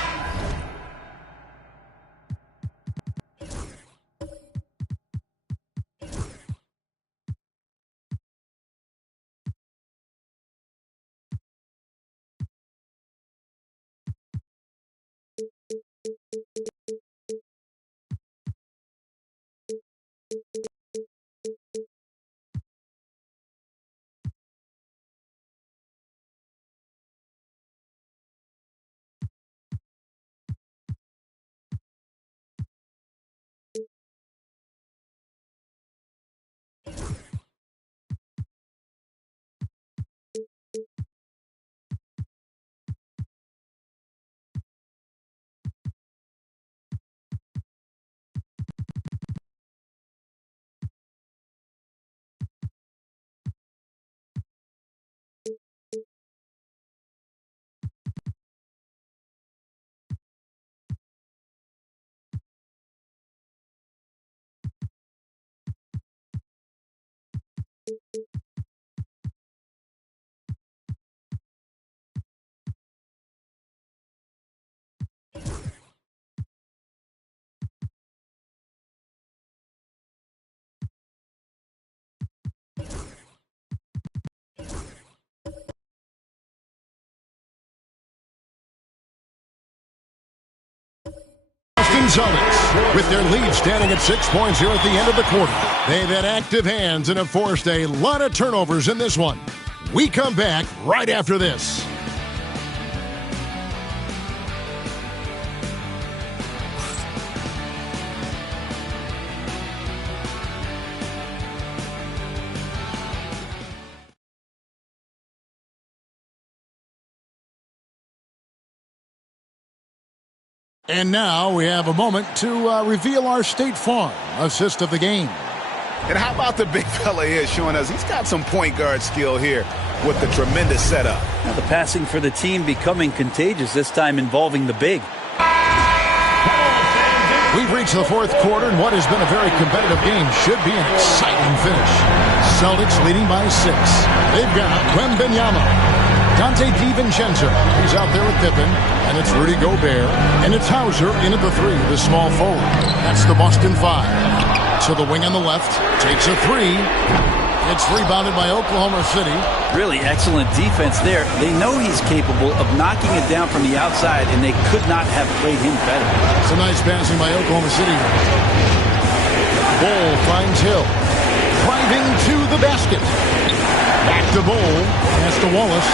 Celtics with their lead standing at 6 points here at the end of the quarter. They've had active hands and have forced a lot of turnovers in this one. We come back right after this. And now we have a moment to reveal our State Farm assist of the game. And how about the big fella here showing us he's got some point guard skill here with the tremendous setup. Now the passing for the team becoming contagious, this time involving the big. We've reached the fourth quarter, and what has been a very competitive game should be an exciting finish. Celtics leading by 6. They've got Wembanyama, Dante DiVincenzo. He's out there with Pippen, and it's Rudy Gobert, and it's Hauser in at the 3, the small forward. That's the Boston 5. So the wing on the left takes a 3. It's rebounded by Oklahoma City. Really excellent defense there. They know he's capable of knocking it down from the outside, and they could not have played him better. It's a nice passing by Oklahoma City. Bol finds Hill. Driving to the basket. Back to Bol. Pass to Wallace.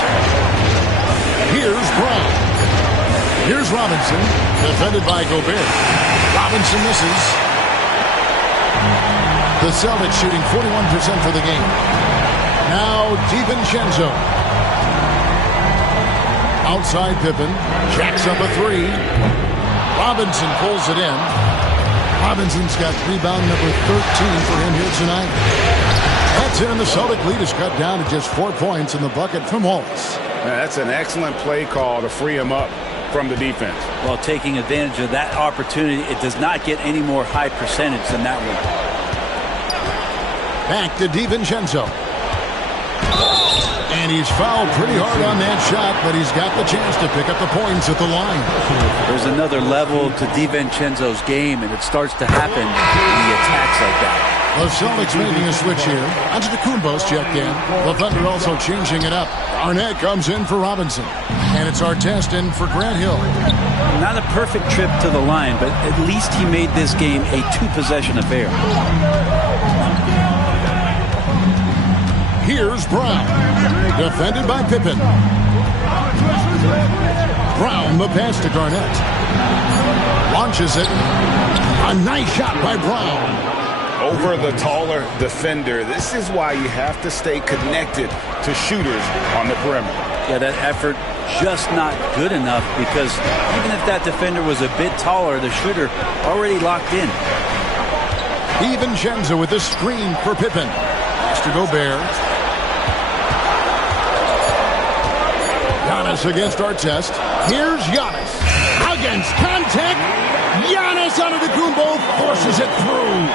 Here's Brown. Here's Robinson. Defended by Gobert. Robinson misses. The Celtics shooting 41% for the game. Now DiVincenzo. Outside Pippen. Jacks up a 3. Robinson pulls it in. Robinson's got rebound number 13 for him here tonight. That's it, and the Celtic lead is cut down to just 4 points in the bucket from Wallace. That's an excellent play call to free him up from the defense. Well, taking advantage of that opportunity, it does not get any more high percentage than that one. Back to DiVincenzo. And he's fouled pretty hard on that shot, but he's got the chance to pick up the points at the line. There's another level to DiVincenzo's game, and it starts to happen when he attacks like that. The Celtics making a switch here. Antetokounmpo's checked in. The Thunder also changing it up. Garnett comes in for Robinson. And it's Artest in for Grant Hill. Not a perfect trip to the line, but at least he made this game a 2-possession affair. Here's Brown. Defended by Pippen. Brown, the pass to Garnett. Launches it. A nice shot by Brown. Over the taller defender. This is why you have to stay connected to shooters on the perimeter. Yeah, that effort just not good enough, because even if that defender was a bit taller, the shooter already locked in. DiVincenzo with the screen for Pippen. Pass to Gobert. Giannis against Artest. Here's Giannis. Against contact. Giannis Antetokounmpo forces it through.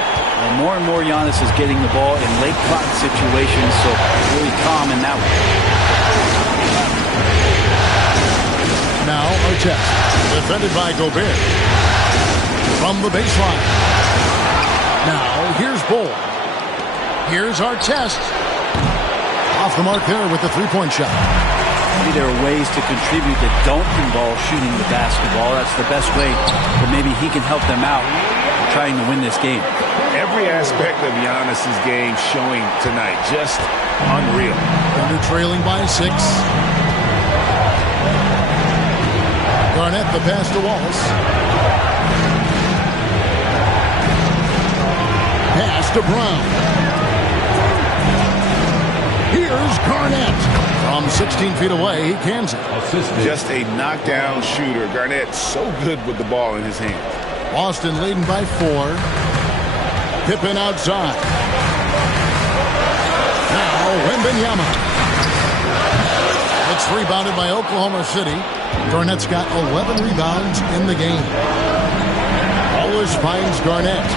And more Giannis is getting the ball in late clock situations, so really calm in that one. Now Artest. Defended by Gobert. From the baseline. Now here's Bol. Here's Artest. Off the mark there with the three-point shot. Maybe there are ways to contribute that don't involve shooting the basketball. That's the best way that maybe he can help them out trying to win this game. Every aspect of Giannis's game showing tonight. Just unreal. Thunder trailing by 6. Garnett the pass to Wallace. Pass to Brown. Here's Garnett. From 16 feet away, he cans it. Just a knockdown shooter. Garnett so good with the ball in his hands. Boston leading by 4. Pippen outside. Now Wembanyama. It's rebounded by Oklahoma City. Garnett's got 11 rebounds in the game. Wallace finds Garnett.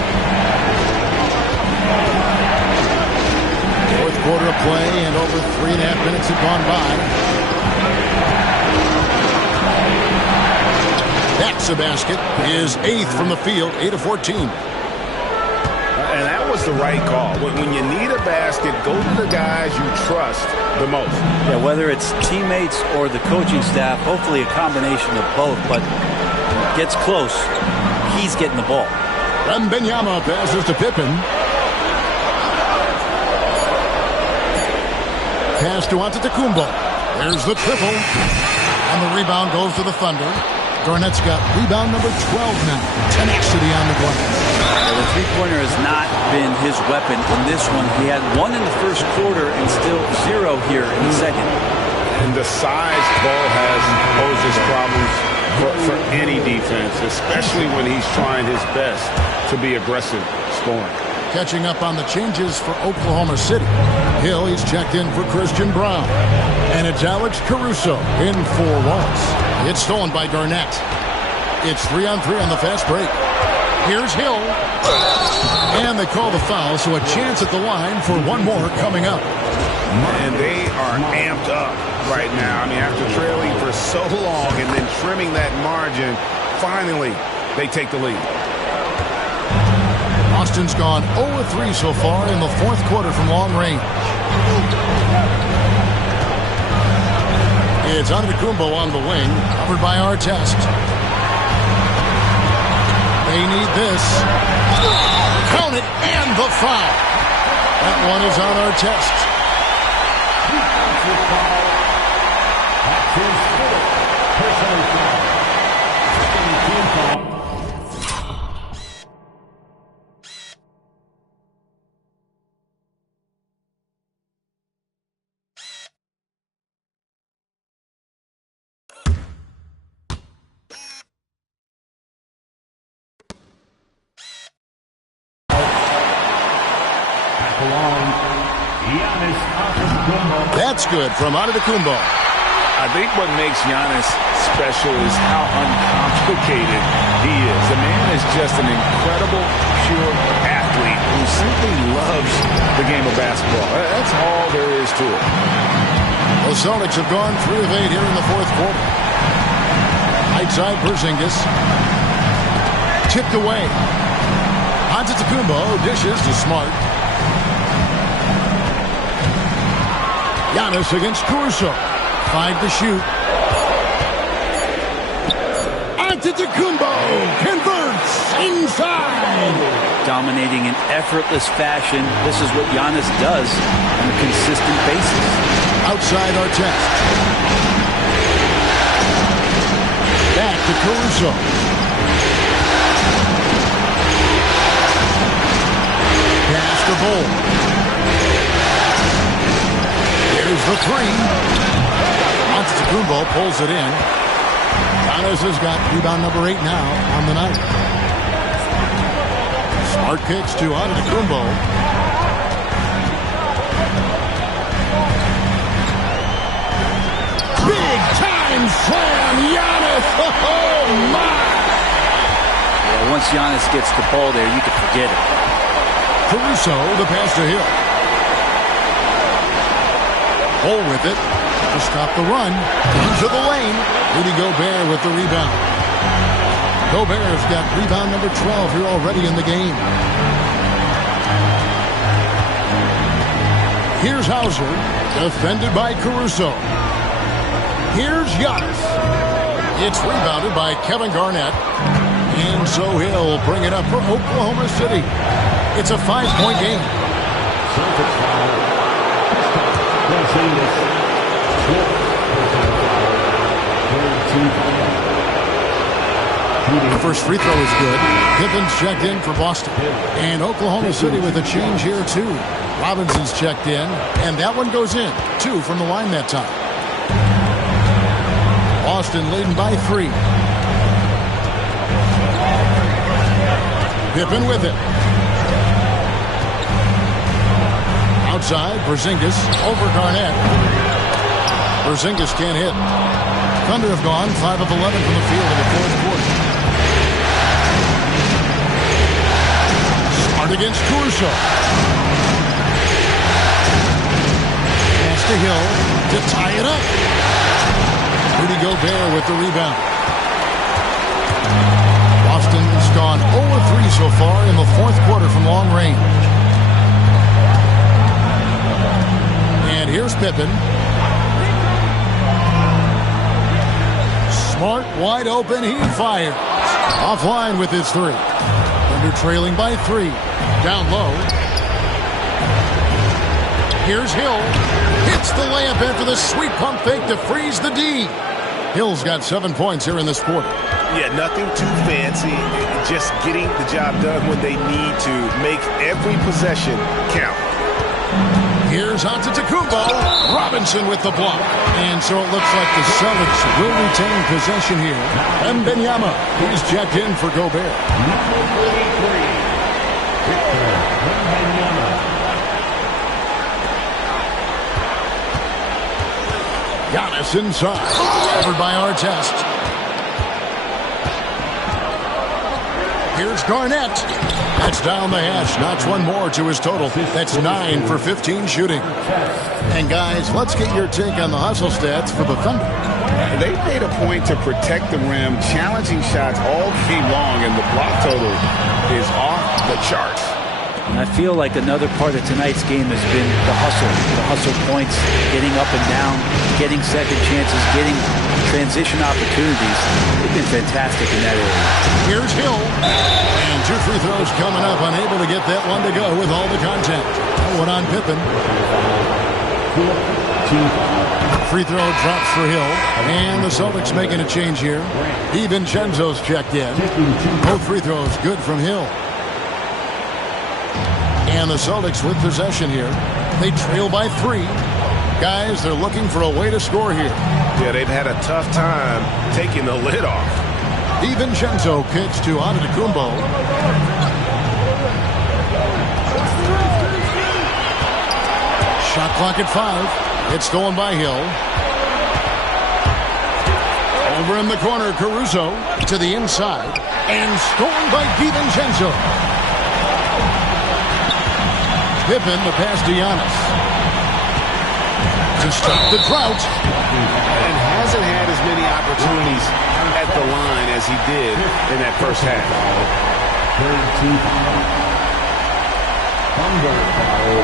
Fourth quarter of play, and over 3.5 minutes have gone by. That's a basket. His 8th from the field, 8 of 14. And that was the right call. When you need a basket, go to the guys you trust the most. Yeah, whether it's teammates or the coaching staff, hopefully a combination of both, but gets close, he's getting the ball. Wembanyama passes to Pippen. Pass to Antetokounmpo. There's the triple. And the rebound goes to the Thunder. Garnett's got rebound number 12 now. Tenacity on the glass. The three-pointer has not been his weapon in this one. He had 1 in the first quarter and still 0 here in the second. And the size Bol has poses problems for any defense, especially when he's trying his best to be aggressive scoring. catching up on the changes for Oklahoma City. Hill, he's checked in for Christian Braun. And it's Alex Caruso in for Wallace. It's stolen by Garnett. It's 3-on-3 on the fast break. Here's Hill. And they call the foul, so a chance at the line for one more coming up. And they are amped up right now. I mean, after trailing for so long and then trimming that margin, finally they take the lead. Austin's gone 0-3 so far in the fourth quarter from long range. It's Antetokounmpo on the wing, covered by Artest. They need this. Count it, and the foul. That one is on Artest. That's his fourth personal foul. Team foul. That's good from Antetokounmpo. I think what makes Giannis special is how uncomplicated he is. The man is just an incredible, pure athlete who simply loves the game of basketball. That's all there is to it. The Celtics have gone 3 of 8 here in the fourth quarter. Right side, Porzingis. Chipped away. Antetokounmpo dishes to Smart. Giannis against Caruso. 5 to shoot. Antetokounmpo converts inside. Dominating in effortless fashion. This is what Giannis does on a consistent basis. Outside Artest. Back to Caruso. Pass to Bull. Here's the three. Antetokounmpo pulls it in. Giannis has got rebound number 8 now on the night. Smart kicks to Antetokounmpo. Big time slam, Giannis! Oh my! Yeah, once Giannis gets the ball there, you can forget it. Caruso, the pass to Hill. Bull with it to stop the run. Into the lane. Rudy Gobert with the rebound. Gobert's got rebound number 12 here already in the game. Here's Hauser, defended by Caruso. Here's Giannis. It's rebounded by Kevin Garnett. And so he'll bring it up for Oklahoma City. It's a 5-point game. The first free throw is good. Pippen's checked in for Boston. And Oklahoma City with a change here, too. Robinson's checked in, and that one goes in. 2 from the line that time. Boston leading by 3. Pippen with it. Outside, Porzingis over Garnett. Porzingis can't hit. Thunder have gone 5 of 11 from the field in the fourth quarter. Smart against Caruso. Pass to Hill to tie it up. Rudy Gobert with the rebound. Boston has gone 0-3 so far in the fourth quarter from long range. And here's Pippen. Smart, wide open, he fires. Offline with his 3. Thunder trailing by 3. Down low. Here's Hill. Hits the layup after the sweet pump fake to freeze the D. Hill's got 7 points here in this quarter. Yeah, nothing too fancy. Just getting the job done when they need to. Make every possession count. Here's Antetokounmpo. Robinson with the block. And so it looks like the Celtics will retain possession here. And Benyama, he's checked in for Gobert. Giannis inside. Covered by Artest. Here's Garnett. That's down the hash. Notch one more to his total. That's 9 for 15 shooting. And guys, let's get your take on the hustle stats for the Thunder. They made a point to protect the rim, challenging shots all game long, and the block total is off the charts. And I feel like another part of tonight's game has been the hustle points, getting up and down, getting second chances, getting transition opportunities. They've been fantastic in that area. Here's Hill. And 2 free throws coming up, unable to get that one to go with all the contact. One on Pippen. Free throw drops for Hill. And the Celtics making a change here. DiVincenzo's checked in. Both free throws good from Hill. And the Celtics with possession here. They trail by 3. Guys, they're looking for a way to score here. Yeah, they've had a tough time taking the lid off. DiVincenzo kicks to Antetokounmpo. Shot clock at 5. It's stolen by Hill. Over in the corner, Caruso to the inside. And stolen by DiVincenzo. Pippen, the pass to Giannis. To stop the drought. And hasn't had as many opportunities at the line as he did in that first half. Third team foul. Thunder foul.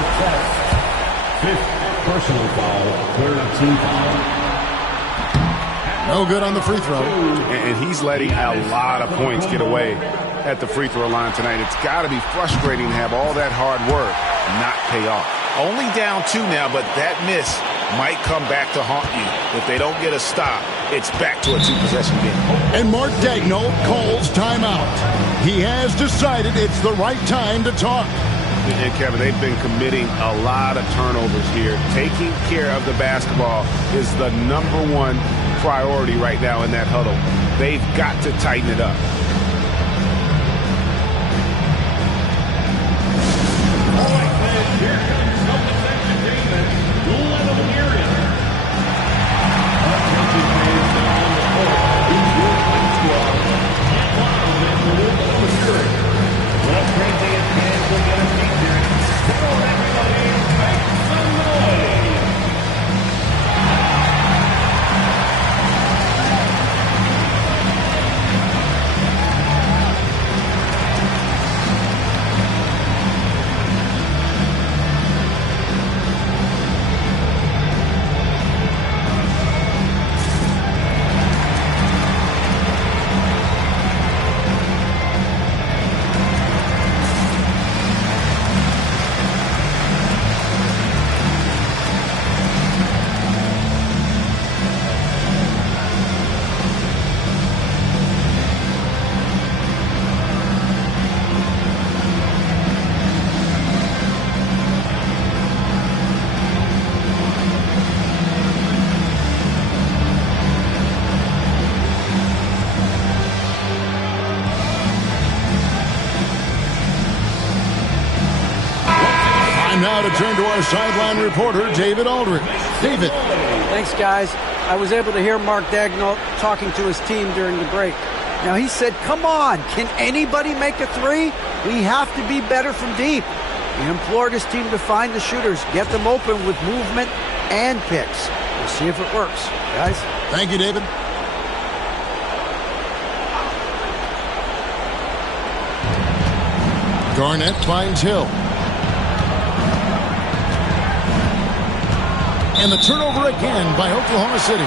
Artest. 5th personal foul. Third team foul. No good on the free throw. And he's letting a lot of points get away at the free throw line tonight. It's got to be frustrating to have all that hard work not pay off. Only down 2 now, but that miss might come back to haunt you. If they don't get a stop, it's back to a 2-possession game. And Mark Daigneault calls timeout. He has decided it's the right time to talk. And Kevin, they've been committing a lot of turnovers here. Taking care of the basketball is the #1 priority right now in that huddle. They've got to tighten it up. Now to turn to our sideline reporter, David Aldridge. David. Thanks, guys. I was able to hear Mark Daigneault talking to his team during the break. Now, he said, come on, can anybody make a 3? We have to be better from deep. He implored his team to find the shooters, get them open with movement and picks. We'll see if it works, guys. Thank you, David. Garnett finds Hill. And the turnover again by Oklahoma City.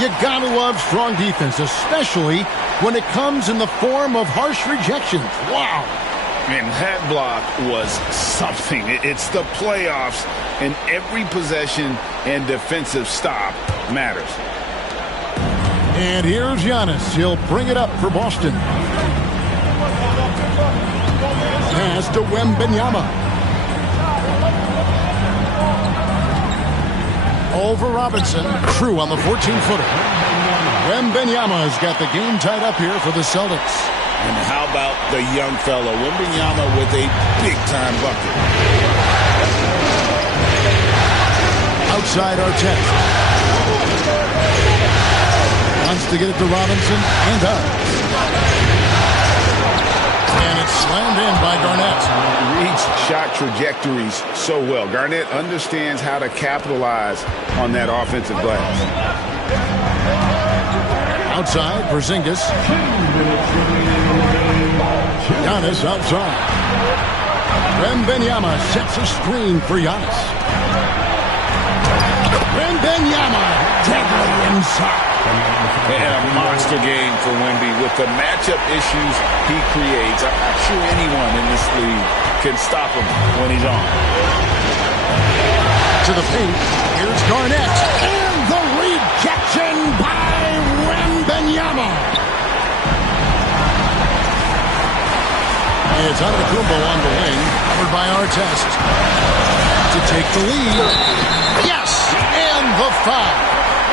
You gotta love strong defense, especially when it comes in the form of harsh rejections. Wow. Man, that block was something. It's the playoffs, and every possession and defensive stop matters. And here's Giannis. He'll bring it up for Boston. Pass to Wembanyama. Over Robinson. True on the 14-footer. Wembanyama's got the game tied up here for the Celtics. And how about the young fella, Wembanyama, with a big-time bucket. Outside Artest. Wants to get it to Robinson and does. And it's slammed in by Garnett. Reads shot trajectories so well. Garnett understands how to capitalize on that offensive glass. Outside, Porzingis. Giannis outside. Wembanyama sets a screen for Giannis. Wembanyama deadly inside. And a monster game for Wemby with the matchup issues he creates. I'm not sure anyone in this league can stop him when he's on. To the paint, here's Garnett. And the rejection by Wembanyama. It's Antetokounmpo on the wing, covered by Artest. To take the lead. Yes! And the foul.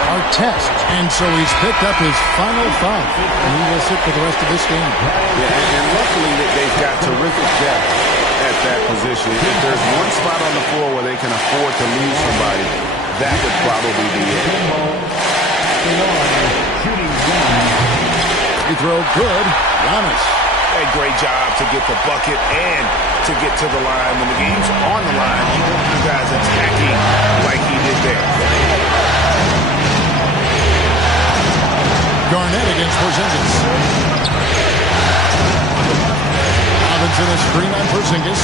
Artest. And so he's picked up his final foul. And he will sit for the rest of this game. Yeah, and luckily that they've got terrific depth at that position. If there's one spot on the floor where they can afford to lose somebody, that would probably be it. He throw good. Giannis. A great job to get the bucket and to get to the line. When the game's on the line, you want you guys attacking like he did there. Garnett against Porzingis. Robinson a screen on Porzingis.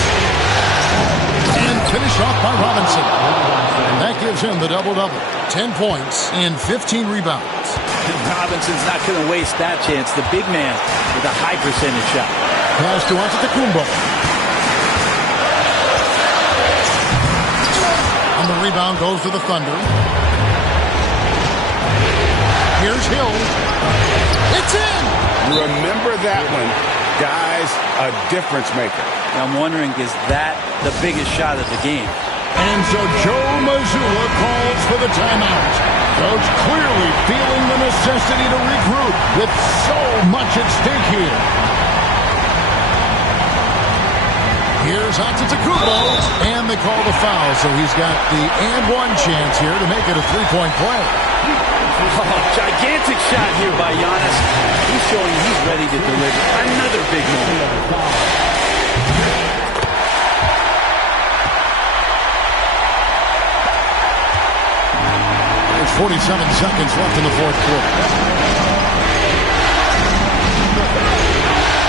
And finished off by Robinson. And that gives him the double-double. 10 points and 15 rebounds. Robinson's not going to waste that chance. The big man with a high percentage shot. Pass to Antetokounmpo. And the rebound goes to the Thunder. Here's Hill. It's in! Remember that one. Guys, a difference maker. I'm wondering, is that the biggest shot of the game? And so Joe Mazzulla calls for the timeout. Coach clearly feeling the necessity to regroup with so much at stake here. Here's Antetokounmpo, and they call the foul, so he's got the and one chance here to make it a three-point play. Oh, gigantic shot here by Giannis. He's showing he's ready to deliver another big moment. 47 seconds left in the fourth quarter.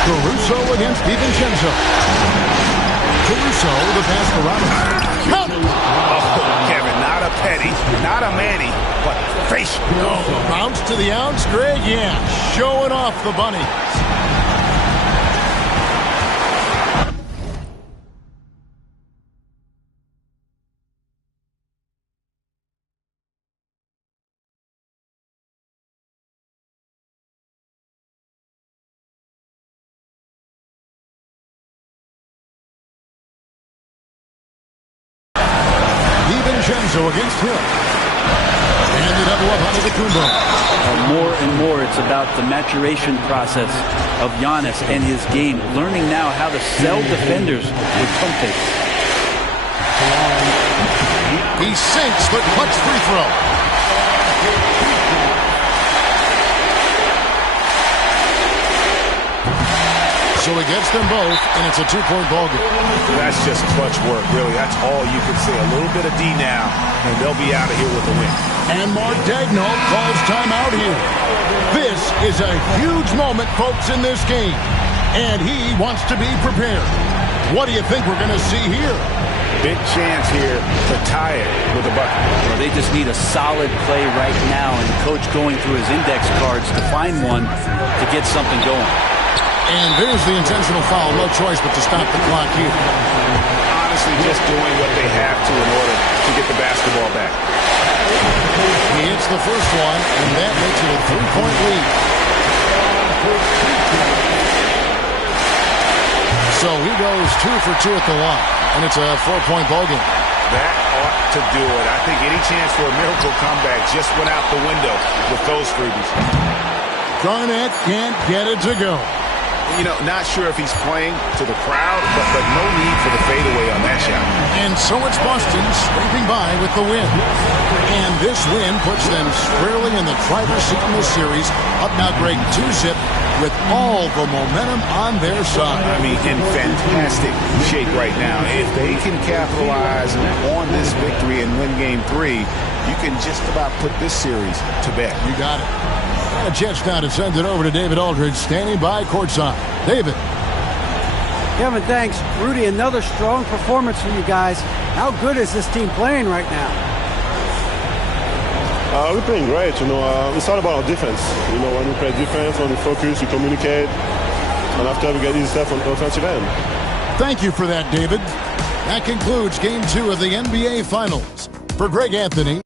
Caruso against DiVincenzo. Caruso, the pass to Robinson. Counted! Oh, Kevin, not a penny, not a Manny, but facial. Oh, bounce to the ounce, Greg. Yeah, showing off the bunny. DiVincenzo against Hill. And the double up onto the Kumbo. More and more, it's about the maturation process of Giannis and his game. Learning now how to sell defenders with pump fakes. He sinks the clutch free throw. So he gets them both, and it's a two-point ball game. That's just clutch work, really. That's all you can say. A little bit of D now, and they'll be out of here with a win. And Mark Daigneault calls timeout here. This is a huge moment, folks, in this game. And he wants to be prepared. What do you think we're going to see here? Big chance here to tie it with a bucket. Well, they just need a solid play right now, and Coach going through his index cards to find one to get something going. And there's the intentional foul. No choice but to stop the clock here. Honestly, just doing what they have to in order to get the basketball back. He hits the first one, and that makes it a three-point lead. So he goes 2 for 2 at the line, and it's a 4-point ball game. That ought to do it. I think any chance for a miracle comeback just went out the window with those freebies. Garnett can't get it to go. You know, not sure if he's playing to the crowd, but no need for the fadeaway on that shot. And so it's Boston scraping by with the win. And this win puts them squarely in the driver's seat in this series. Up now, Greg, 2-zip with all the momentum on their side. I mean, in fantastic shape right now. If they can capitalize on this victory and win Game 3, you can just about put this series to bed. You got it. And the Jets now to send it over to David Aldridge, standing by courtside. David. Kevin, thanks. Rudy, another strong performance from you guys. How good is this team playing right now? We're playing great. You know, it's all about our defense. You know, when we play defense, when we focus, we communicate, and after we get easy stuff on the offensive end. Thank you for that, David. That concludes Game 2 of the NBA Finals. For Greg Anthony.